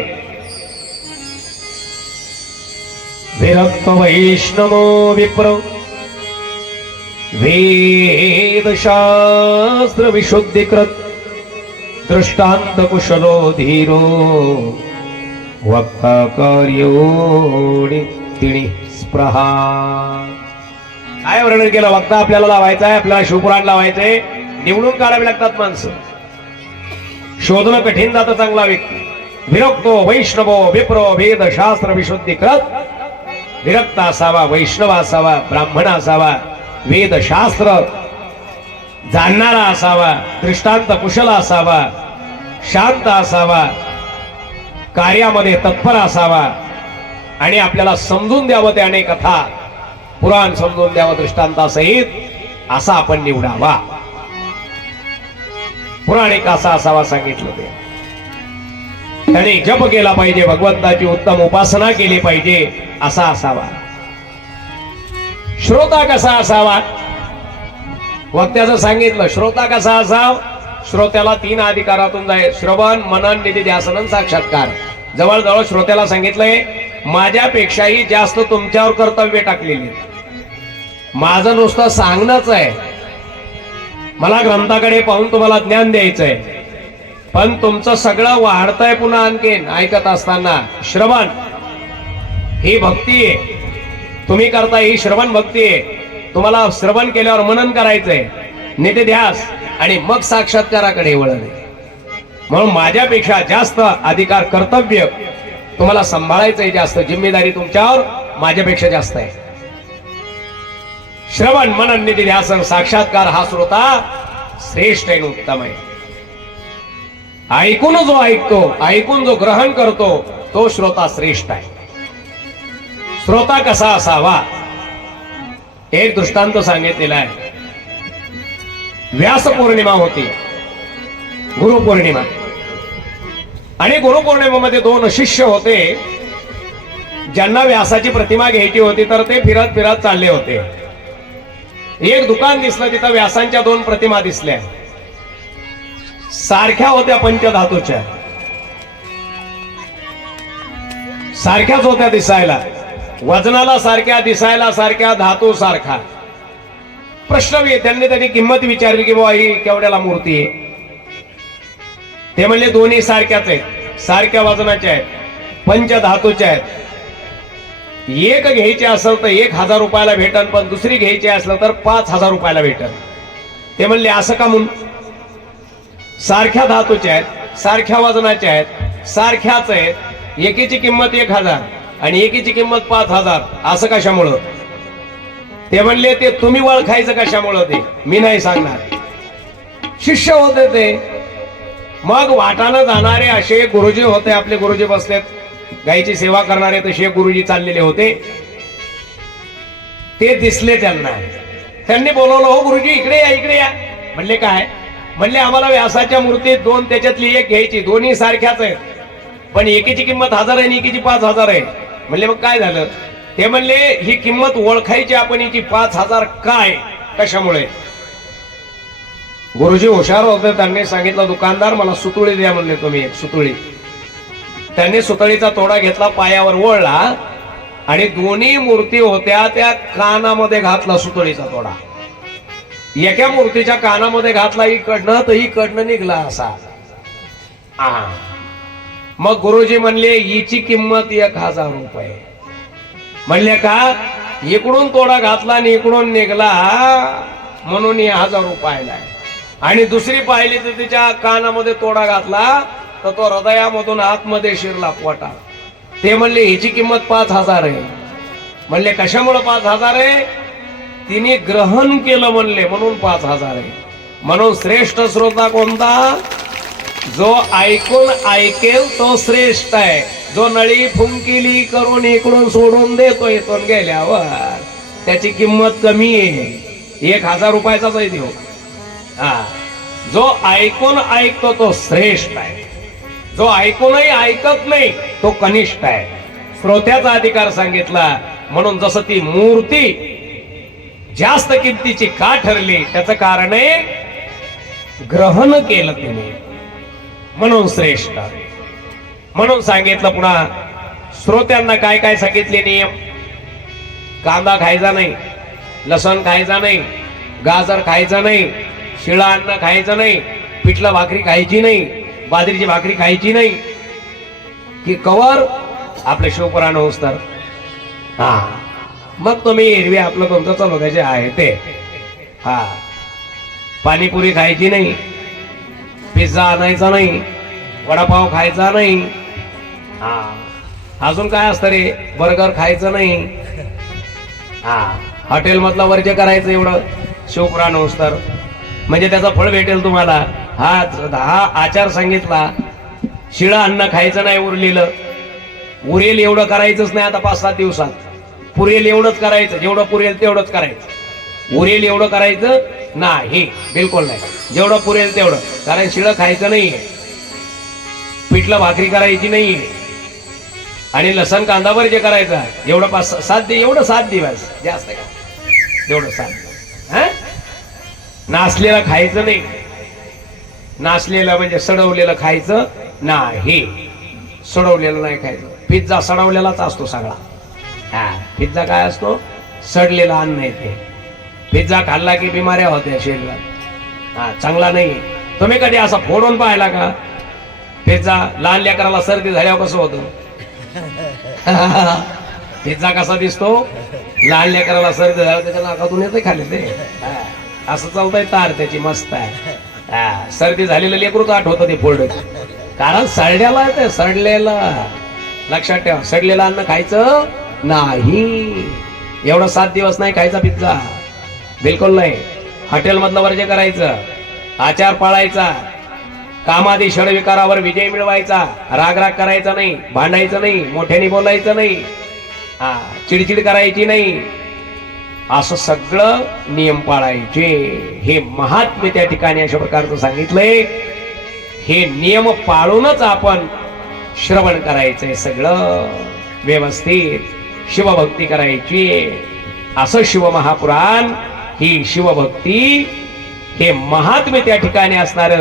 विरक्त वैष्णवो विप्र वेदशास्त्र विशुद्धीकृत दृष्टांत कुशलो धीरो वक्ता कार्योणी तिणी स्प्रहा. काय वर्णन केलं? वक्ता आपल्याला लावायचा आहे, आपल्याला शिवपुराण लावायचंय. निवडून काढावी लागतात माणसं, शोधणं कठीण जातं चांगला व्यक्ती. विरक्तो वैष्णवो विप्रो वेदशास्त्र विशुद्धीकृत. विरक्त असावा, वैष्णव असावा, ब्राह्मण असावा, वेदशास्त्र जाणणारा असावा, दृष्टांत कुशल असावा, शांत असावा, कार्यामध्ये तत्पर असावा आणि आपल्याला समजून द्यावं त्याने कथा पुराण समजून द्यावं दृष्टांतासहित असा आपण निवडावा. पुराणिक असा असावा सांगितलं. ते त्याने जप केला पाहिजे, भगवंताची उत्तम उपासना केली पाहिजे असा असावा. श्रोता कसा असावा? वक्त्याचं सांगितलं. श्रोता कसा असावा? श्रोत्याला 3 अधिकारातून जाय, श्रवण, मनन, निधिध्यासन, साक्षात्कार. जवळजवळ श्रोत्याला सांगितलंय, माझ्यापेक्षाही जास्त तुमच्यावर कर्तव्य टाकलेली. माझं नुसतं सांगणंच आहे, मला ग्रंथाकडे पाहून तुम्हाला ज्ञान द्यायचंय, पण तुमचं सगळं वाढतंय पुन्हा आणखीन ऐकत असताना. श्रवण ही भक्ती आहे, तुम्ही करता ही श्रवण भक्ती आहे. तुम्हाला श्रवण केल्यावर मनन करायचंय, निधिध्यास आणि मग साक्षात्काराकडे वळण. म्हणून माझ्यापेक्षा जास्त अधिकार, कर्तव्य तुम्हाला सांभाळायचंय, जास्त जिम्मेदारी तुमच्यावर माझ्यापेक्षा जास्त आहे. श्रवण, मनन, निधिध्यासन, साक्षात्कार हा श्रोता श्रेष्ठ आहे, उत्तम आहे. ऐकून जो ऐकतो, ऐकून जो ग्रहण करतो तो श्रोता श्रेष्ठ आहे. श्रोता कसा असावा? एक दृष्टांत सांगितलेला आहे. व्यास पौर्णिमा होती, गुरुपौर्णिमा, आणि गुरुपौर्णिमेमध्ये 2 शिष्य होते ज्यांना व्यासाची प्रतिमा घ्यायची होती. तर ते फिरत फिरत चालले होते. एक दुकान दिसलं, तिथं व्यासांच्या 2 प्रतिमा दिसल्या. सारख्या होत्या, पंचधातूच्या सारख्याच होत्या दिसायला, वजनाला सारख्या, दिसायला सारख्या, धातू सारखा. प्रश्न त्यांनी त्याची किंमत विचारली की बाबा ही केवढ्याला मूर्ती आहे? ते म्हणले दोन्ही सारख्याच आहेत, सारख्या वजनाच्या आहेत, पंचधातूच्या आहेत. एक घ्यायची असेल तर 1000 रुपयाला भेटन, पण दुसरी घ्यायची असलं तर 5000 रुपयाला भेटन. ते म्हणले असं का? म्हणून सारख्या धातूच्या आहेत, सारख्या वजनाच्या आहेत, सारख्याच आहेत, एकीची किंमत 1000 आणि एकीची किंमत 5000, असं कशामुळं? ते म्हणले ते तुम्ही ओळखायचं कशामुळं ते मी नाही सांगणार. शिष्य होते ते. मग वाटानं जाणारे असे गुरुजी होते, आपले गुरुजी बसलेत, गायीची सेवा करणारे तसे गुरुजी चाललेले होते. ते दिसले त्यांना. त्यांनी बोलवलं, हो गुरुजी इकडे या, इकडे या. म्हणले काय? म्हणले आम्हाला व्यासाच्या मूर्तीत 2, त्याच्यातली एक घ्यायची, दोन्ही सारख्याच आहेत, पण एकीची किंमत 1000 आहे आणि एकीची 5000 आहे. म्हणले मग काय झालं? ते म्हणले ही किंमत ओळखायची आपण, हिची 5000 काय, कशामुळे? गुरुजी हुशार होते. त्यांनी सांगितलं, दुकानदार मला सुतुळी द्या. म्हणले तुम्ही एक सुतुळी. त्यांनी सुतळीचा तोडा घेतला, पायावर ओळला आणि दोन्ही मूर्ती होत्या त्या कानामध्ये घातला सुतळीचा तोडा. एका मूर्तीच्या कानामध्ये घातला इकडनं तर इकडनं निघला असा. मग गुरुजी म्हणले हिची किंमत 1000 रुपये. म्हणले का? इकडून तोडा घातला आणि इकडून निघला म्हणून 1000 रुपयाला आहे. आणि दुसरी पाहिली तर तिच्या कानामध्ये तोडा घातला तर तो हृदयामधून आतमध्ये शिरला पोटा. ते म्हणले हिची किंमत 5000 आहे. म्हणले कशामुळे 5000 आहे? तिने ग्रहण केलं म्हणले म्हणून 5000 आहे. म्हणून श्रेष्ठ श्रोता कोणता? जो ऐकून ऐकेल तो श्रेष्ठ आहे. जो नळी फुंकिली करून इकडून सोडून देतो इथून गेल्यावर त्याची किंमत कमी आहे. 1000 रुपयाचाच आहे देऊ. जो ऐकून ऐकतो तो श्रेष्ठ आहे. जो ऐकूनही ऐकत नाही तो कनिष्ठ आहे. श्रोत्याचा अधिकार सांगितला. म्हणून जसं ती मूर्ती जास्त किमतीची का ठरली त्याचं कारण आहे ग्रहण केलं तिने म्हणून श्रेष्ठ. म्हणून सांगितलं. पुन्हा श्रोत्यांना काय काय सांगितले नियम? कांदा खायचा नाही, लसण खायचा नाही, गाजर खायचा नाही, शिळा अन्न खायचं नाही, पिठला भाकरी खायची नाही, बाजरीची भाकरी खायची नाही. की कवर आपले शिवपुराण होस तर मग तुम्ही एरवी आपलं तुमचं चालू त्याचे आहे ते. पाणीपुरी खायची नाही, पिझ्झा आणायचा नाही, वडापाव खायचा नाही. अजून काय असतं रे? बर्गर खायचं नाही. हॉटेल मधलं वर्ज करायचं एवढं शिवपुराण होस तर म्हणजे त्याचं फळ भेटेल तुम्हाला. हा आचार सांगितला. शिळं अन्न खायचं नाही उरलेलं. उरेल एवढं करायचंच नाही. आता 5-7 दिवसात पुरेल एवढंच करायचं. जेवढं पुरेल तेवढंच करायचं. उरेल एवढं करायचं नाही, बिलकुल नाही. जेवढं पुरेल तेवढं. कारण शिळं खायचं नाहीये, पिठलं भाकरी करायची नाहीये. आणि लसण कांदावर जे करायचं एवढं 5-7 एवढं 7 दिवस जास्त का एवढं 7 दिवस. नासलेलं खायचं नाही. नासलेलं म्हणजे सडवलेलं खायचं नाही. सडवलेलं नाही खायचं. पिझ्झा सडवलेलाच असतो सगळा. पिझ्झा काय असतो? सडलेला अन्न आहे ते. पिझ्झा खाल्ला की बिमाऱ्या होत्या शरीरात. चांगला नाही. तुम्ही कधी असा फोडून पाहिला का पिझ्झा? लहान लेकराला सर्दी झाल्यावर कसं होतं? पिझ्झा कसा दिसतो? लहान लेकराला सर्दी झाल्यावर त्याच्या नाकातून येते खाली ते. असं चालतंय तार त्याची मस्त आहे. सर्दी झालेलं लेकरूच आठवतं ते फोल्ड. कारण सडलेला आहे ते. सडलेलं लक्षात ठेवा. सडलेलं अन्न खायचं नाही. एवढं 7 दिवस नाही खायचा पिझ्झा, बिलकुल नाही. हॉटेल मधलं वर्ज करायचं. आचार पाळायचा. कामादी षडविकारावर विजय मिळवायचा. राग करायचा नाही, भांडायचं नाही, मोठ्याने बोलायचं नाही, चिडचिड करायची नाही. असं सगळं नियम पाळायचे. हे महात्म्य त्या ठिकाणी अशा प्रकारचं सांगितलंय. हे नियम पाळूनच आपण श्रवण करायचंय. सगळं व्यवस्थित शिवभक्ती करायची. असं शिवमहापुराण, ही शिवभक्ती, हे महात्म्य त्या ठिकाणी असणार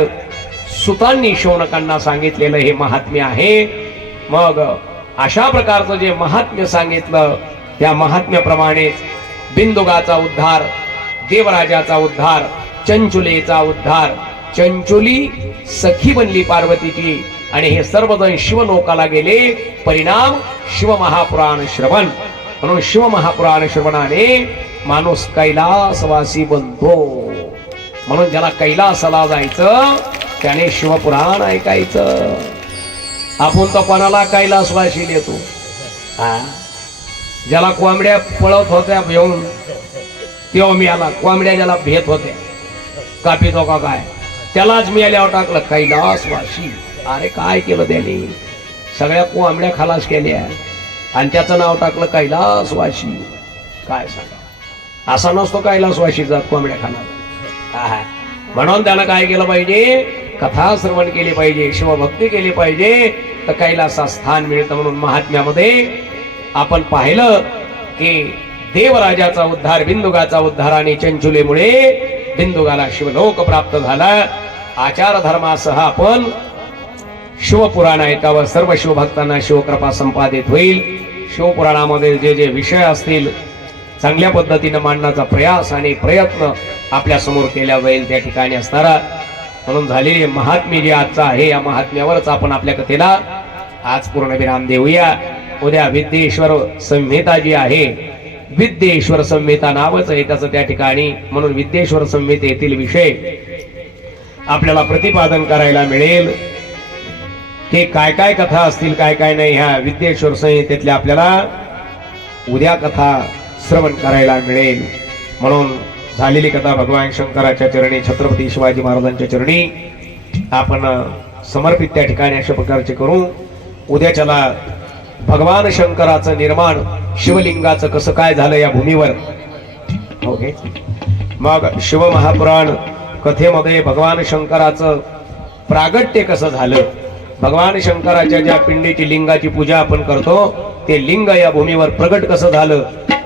सुतांनी शौनकांना सांगितलेलं हे महात्म्य आहे. मग अशा प्रकारचं जे महात्म्य सांगितलं त्या महात्म्याप्रमाणेच बिंदुगाचा उद्धार, देवराजाचा उद्धार, चंचुलेचा उद्धार. चंचुली सखी बनली पार्वतीची आणि हे सर्वजण शिवलोकाला गेले. परिणाम शिवमहापुराण श्रवण. म्हणून शिवमहापुराण श्रवणाने माणूस कैलासवासी बनतो. म्हणून ज्याला कैलासाला जायचं त्याने शिवपुराण ऐकायचं. आपण तर कोणाला कैलासवाशी देतो? ज्याला कोंबड्या पळत होत्या घेऊन तेव्हा मी आला. कोंबड्या ज्याला भेट होत्या कापितो का काय त्यालाच मी आल्यावर टाकलं कैलासवाशी. अरे काय केलं त्याने? सगळ्या कोंबड्या खलास केल्या आणि त्याचं नाव टाकलं कैलासवाशी. काय सांगा? असा नसतो कैलासवाशीचा कोंबड्या खाणार. म्हणून त्यानं काय केलं पाहिजे? कथा श्रवण केली पाहिजे, शिवभक्ती केली पाहिजे, तर कैलासा स्थान मिळतं. म्हणून महात्म्यामध्ये आपण पाहिलं की देवराजाचा उद्धार, बिंदुगाचा उद्धार आणि चंचुलेमुळे बिंदुगाला शिवलोक प्राप्त झाला. आचार धर्मासह आपण शिवपुराण ऐकावं. सर्व शिवभक्तांना शिवकृपा संपादित होईल. शिवपुराणामध्ये जे जे विषय असतील चांगल्या पद्धतीनं मांडण्याचा प्रयास आणि प्रयत्न आपल्या समोर केला जाईल त्या ठिकाणी असणारा म्हणून झालेली महात्म्य जे आजचं आहे या महात्म्यावरच आपण आपल्या कथेला आज पूर्ण विराम देऊया. उद्या विद्येश्वर संहिता जी आहे विद्येश्वर संहिता नावच आहे त्याचं त्या ठिकाणी म्हणून विद्येश्वर संहितेतील विषय आपल्याला प्रतिपादन करायला मिळेल की काय काय कथा असतील काय काय नाही ह्या विद्येश्वर संहितेतल्या आपल्याला उद्या कथा श्रवण करायला मिळेल. म्हणून झालेली कथा भगवान शंकराच्या चरणी छत्रपती शिवाजी महाराजांच्या चरणी आपण समर्पित त्या ठिकाणी अशा प्रकारचे करू. उद्याच्याला भगवान शंकराचं निर्माण शिवलिंगाचं कसं काय झालं या भूमीवर ओके. मग शिवमहापुराण कथेमध्ये भगवान शंकराचं प्रागट्य कसं झालं भगवान शंकराच्या ज्या पिंडीची लिंगाची पूजा आपण करतो ते लिंग या भूमीवर प्रगट कसं झालं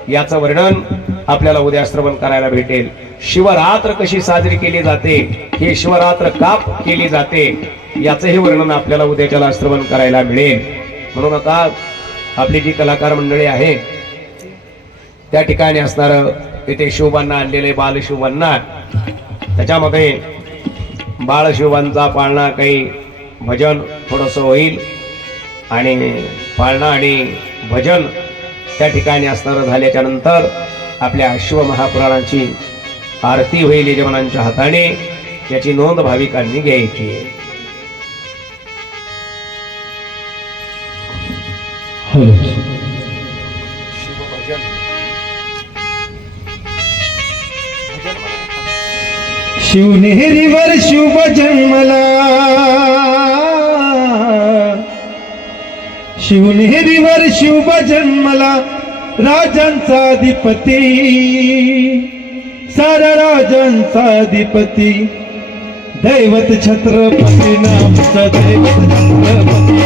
याचं वर्णन आपल्याला उद्या श्रवण करायला भेटेल. शिवरात्र कशी साजरी केली जाते ही शिवरात्र का केली जाते याचंही वर्णन आपल्याला उद्याच्याला श्रवण करायला मिळेल. म्हणून आता आपली जी कलाकार मंडळी आहे त्या ठिकाणी असणार इथे शिवबांना आणलेले बालशिवबांना त्याच्यामध्ये बाळशिवबांचा पाळणा काही भजन थोडंसं होईल आणि पाळणा आणि भजन त्या ठिकाणी असणार झाल्याच्या नंतर आपल्या शिवमहापुराणाची आरती होईल यजमानांच्या हाताने याची नोंद भाविकांनी घ्यायची. शिवनेरीवर शुभ जन्मला शिवनेरीवर शुभ जन्मला राजांचा अधिपती सारा राजांचा अधिपती दैवत छत्रपती नामचा दैवत छत्रपती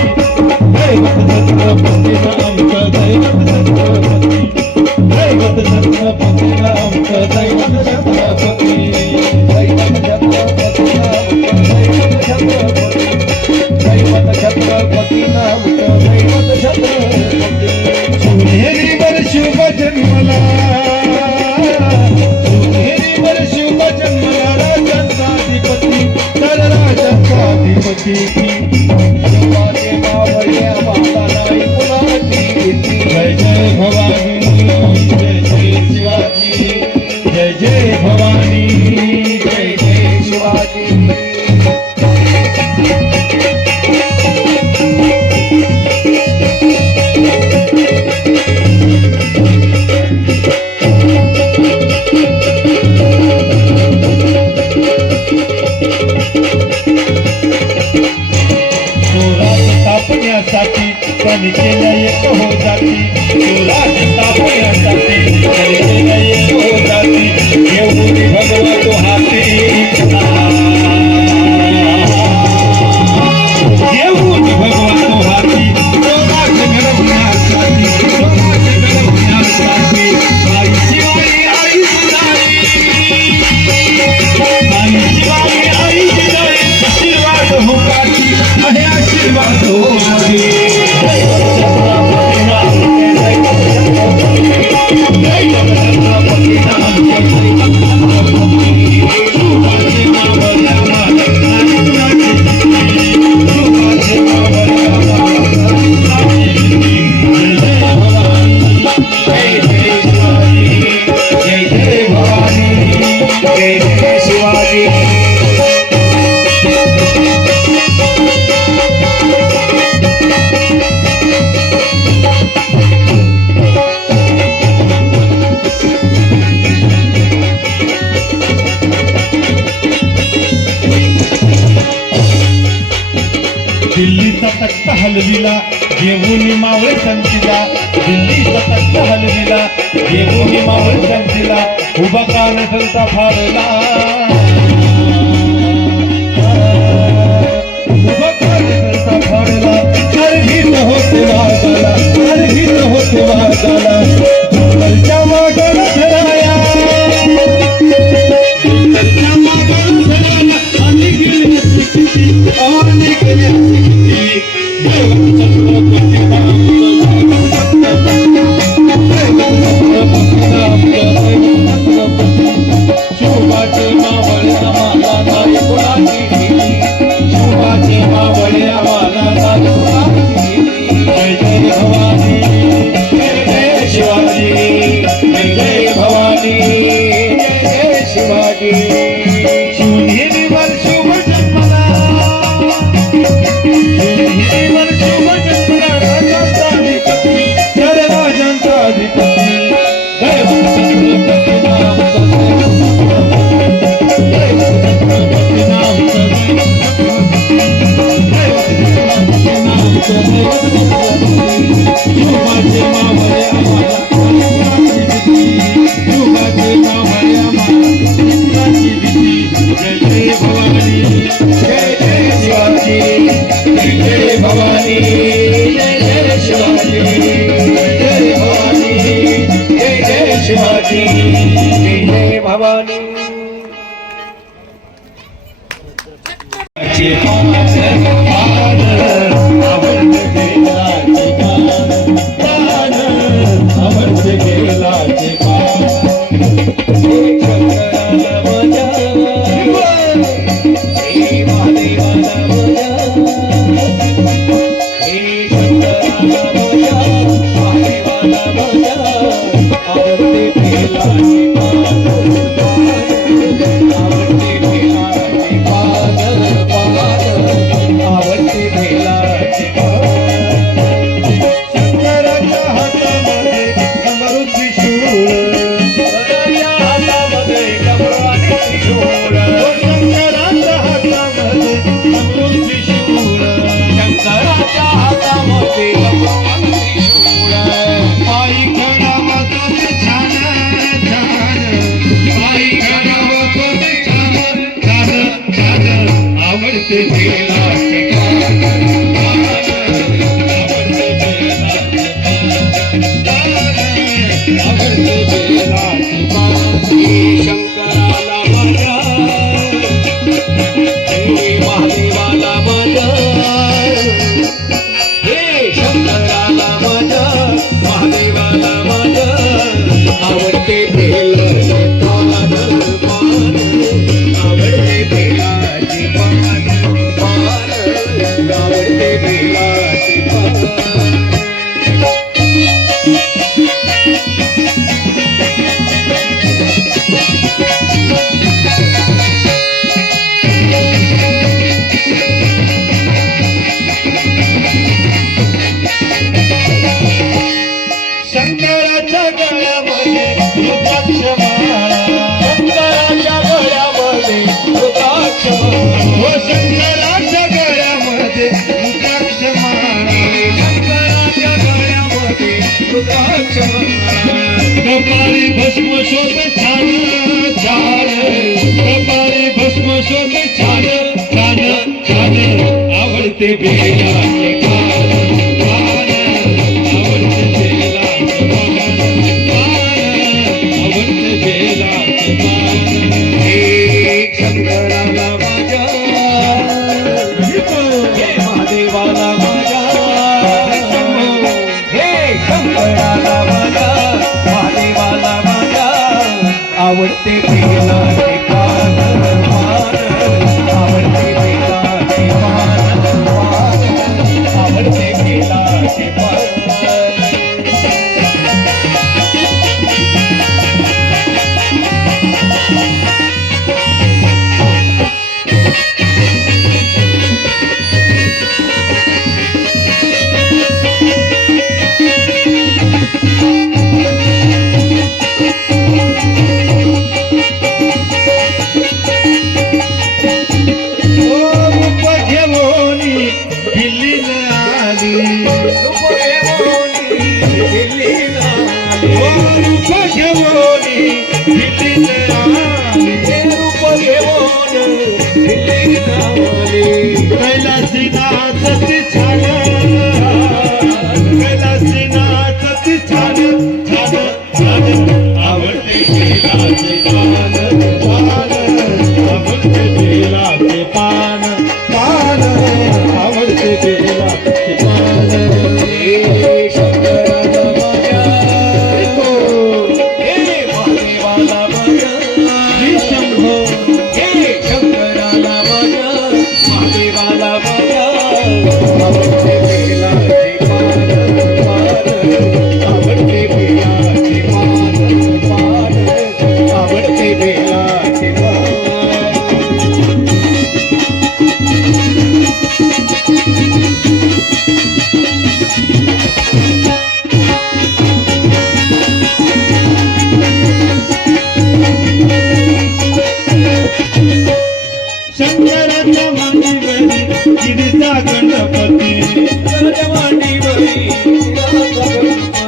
दैवत छत्रपती नामचा दैवत छत्रपती दैवत छत्रपती नामचा दैवत छत्रपती दैवत छत्रपती दैवत छत्रपती नामचा दैवत छत्रपती शिवनेरीवर शुभ जन्मला शिवनेरीवर शुभ जन्मला राजांचा अधिपती तर राजांचा अधिपती शिवाचे नाव या बाबाला कुणाची जय जय भवानी जय जय शिवाजी जय जय भवानी जय जय शिवाजी. त्यांनी केल्या एक हो जाती सुराज स्थापण्यासाठी त्यांनी केल्या एक हो जाती येऊनी भगवा तो हाती येऊनी भगवा तो हाती सोनाच घडवण्यासाठी सोनाच घडवण्यासाठी आई शिवाई आई सुनाई आई शिवाई आई सुनाई आशीर्वाद हो काठी आहे आशीर्वाद हो काठी दिल्लीचा तख्त हलविला देवूनी मावळे संतीला दिल्लीचा तख्त हलविला देवूनी मावळे संतीला उभा कान संता फाडला उभा कान संता फाडला हरभीत होते वागाला हरभीत होते वागाला डोंगरच्या मागण धराया डोंगरच्या मागण धराया आणि गेले शिकती आणि गेले शिकती देव छत्रपती नाम शिवनेरीवर शुभ जन्मला शिवनेरीवर शुभ जन्मला राजांचा अधिपती तर राजांचा अधिपती दैव छत्रपती नावाचा दैव छत्रपती नावाचा युगाचे मावळे आम्हाला युगाचे मावळे आम्हाला जय जय भवानी जय जय शिवाजी जय जय भवानी जय जय शिवाजी जय जय भवानी जय जय शिवाजी जय जय भवानी शंकराच्या गळ्यामध्ये रुद्राक्ष कपाळी भस्म शोध छान छान कपाळी भस्म शोध छान छान छान आवडते बेलाचे गाणं आवडते बेलाचे गाणं आवडते बेलाचे गाणं हे शंकराला माझ्या हे महादेवाला माझ्या हे शंकराला माझ्या महादेवाला माझ्या आवडते बेलाचे गाणं आवडते बेलाचे गाणं शंकराच्या मांडीवरी गिरीचा गणपती शंकराच्या मांडीवरी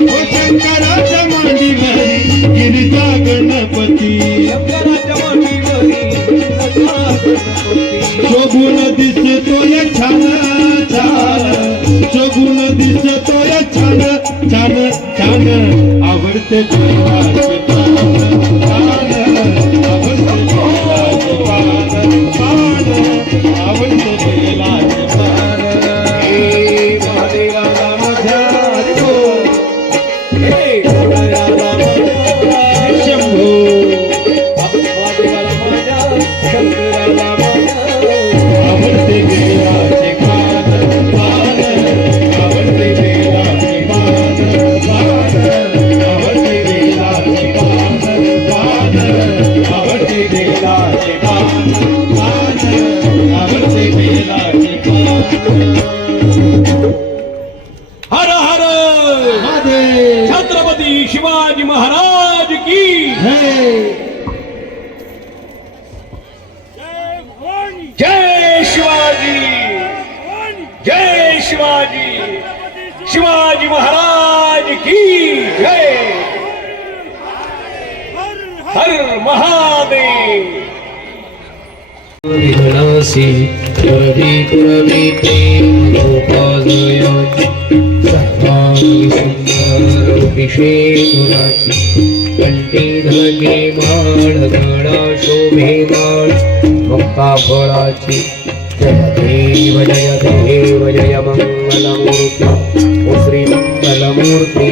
हो शंकराच्या मांडीवरी गिरीचा गणपती शंकराच्या मांडीवरी शोभून दिसतोय छान छान शोभून दिसतोय छान छान छान आवडते देवाचे पान पान आवडते देवाचे पान पान आवडते देवाचे पान हे महादेवाला माझ्या हरिभो हे महादेवाला माझ्या शंभो महादेवाला माझ्या शंकराला माझ्या आवडते देवाचे पान पान आवडते देवाचे पान पान आवडते देवाचे पान पान आवडते देवाचे पान पान आवडते देवाचे पान हर हर महादेव छत्रपती शिवाजी महाराज की जय जय शिवाजी जय शिवाजी शिवाजी महाराज की जय हर महादेव विघ्नासी रवि पुरवी प्रेम गोपालयाची सर्वांगी सुंदर अभिषेकुराची कंठी धागे माळ गळा शोभे माळ मुक्ता फळाची जय देव जय मंगलमूर्ती ओ श्री मंगलमूर्ती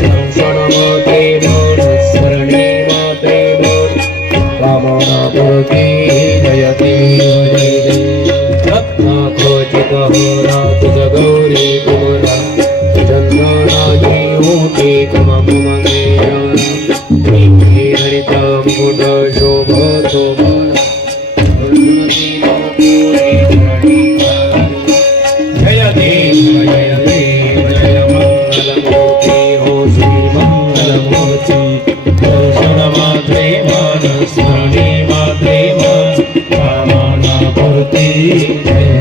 दर्शन माते मान स्मरणे माते मान कामना पुरती जय देव जय देव रत्नाखचित हरा तुझ गौरी कुमरा चंदनाची होते कमकुमंगेरा हरित मुकुट शोभतो बाळा जय देव जय मंगलमूर्ती हो श्री मंगलमूर्ती दर्शन मात्रे मान स्मरणे मात्रे मान कामना पूर्ती जय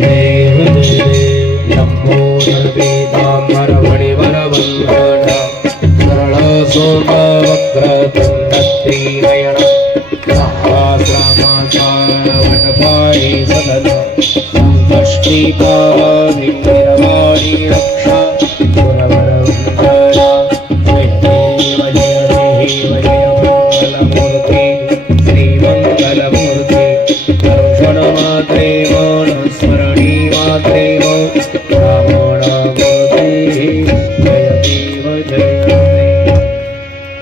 देव जय देव लंबोदर पीतांबर मणिवर वंदना सरळ सोम वक्र तुंड त्रिनयन सहस्रमाचार वटपाणी सदन संकष्टीपाणि निरवाणि रक्षा गुरवर वंदना जय देव जय मंगलमूर्ती श्री मंगलमूर्ती दर्शन मात्रे मान स्मरणी मात्रे मान कामना मूर्ती जय देव जय देव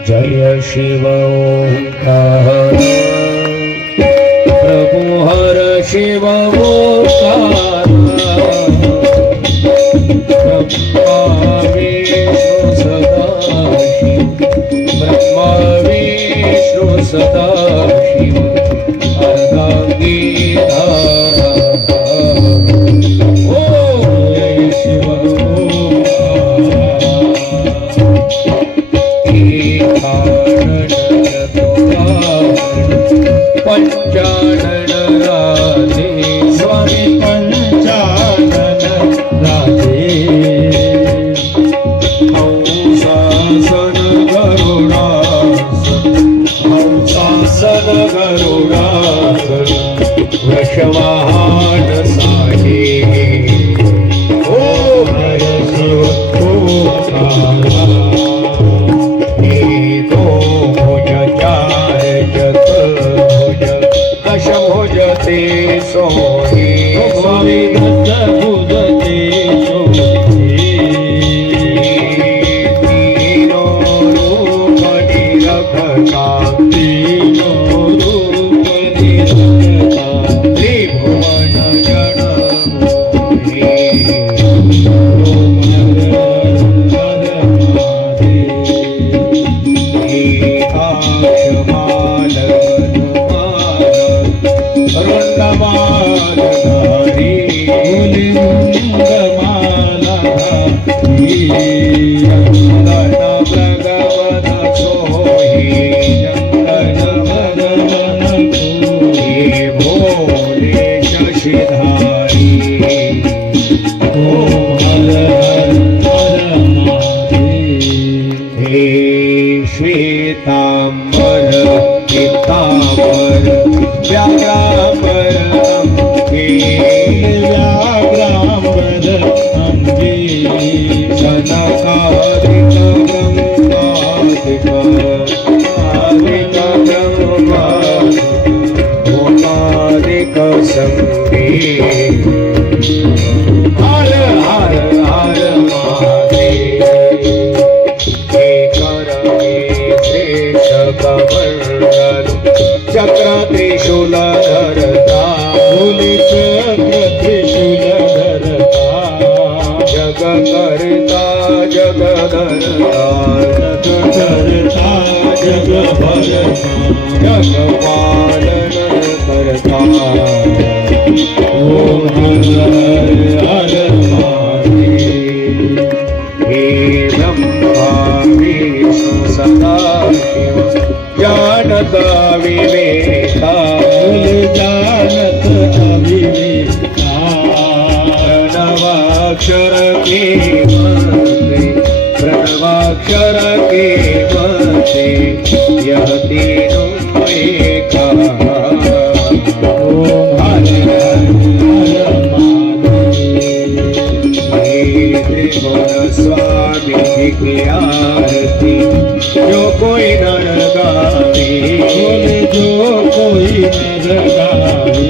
जय शिव ओंकार प्रभु हर शिव ओंकार ब्रह्मा विष्णु सदाशिव ब्रह्मा विष्णु सदाशिव अर्धांगी धारा ओम जय शिव पंचानन राधे स्वामी पंचानन राधे हंसासन गरुडासन हंसासन गरुडासन वृषवाहन साहे ओ हर शिव ओंकार तो भुज चार चतुर्भुज दशभुज ते सोहे स्वामी दशभुजते तीनो रूप निरखता तीनो रूप निरखता त्रिभुवन जन भोले संगे हर हर हर महादेव हे करणे श्रेष्ठ कमंडल चक्र त्रिशूल धरता बोले चक्र त्रिशूल धरता जग करता जग धरता जग धरता जग भरता जग पालन करता ओम हर हर महादेव हे ब्रह्मा विष्णु सदा शिव जानत विवेका बोले जानत अविवेका प्रणवाक्षर के मते प्रणवाक्षर के मते यह तीनों एका ओम हर हर महादेव हे त्रिभुवन स्वामी की आरती जो कोई नर गावे बोले जो कोई नर गावे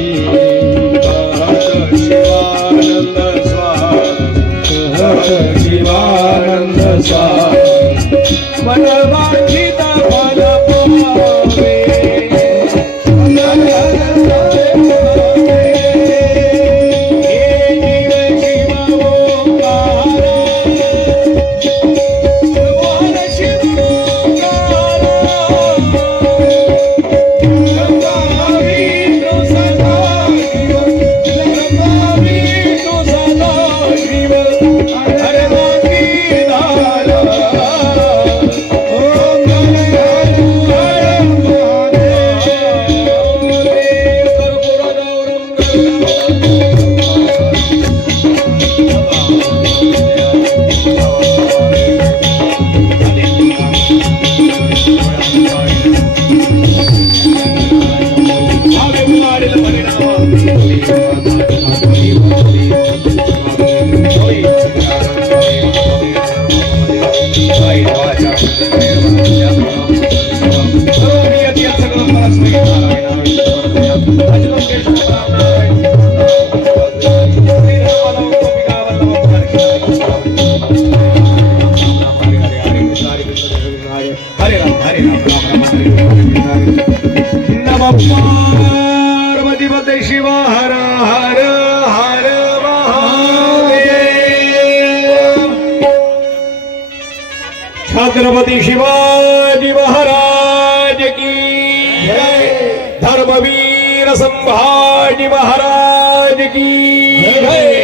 कहत शिवानंद स्वामी कहत शिवानंद स्वामी मन वांछित फल पावे हे जीव शिव ओंकारा भगवान शिव ओंकारा ब्रह्मा विष्णु सदा शिव ब्रह्मा विष्णु सदा शिव हरे रामी दारा ओम हर हर महादेव हरे राम राम राम हरे नमः पार्वती पते शिव हर हर हर महादेव छत्रपती शिवाजी महाराज की जय धर्मवीर संभाजी महाराज की जय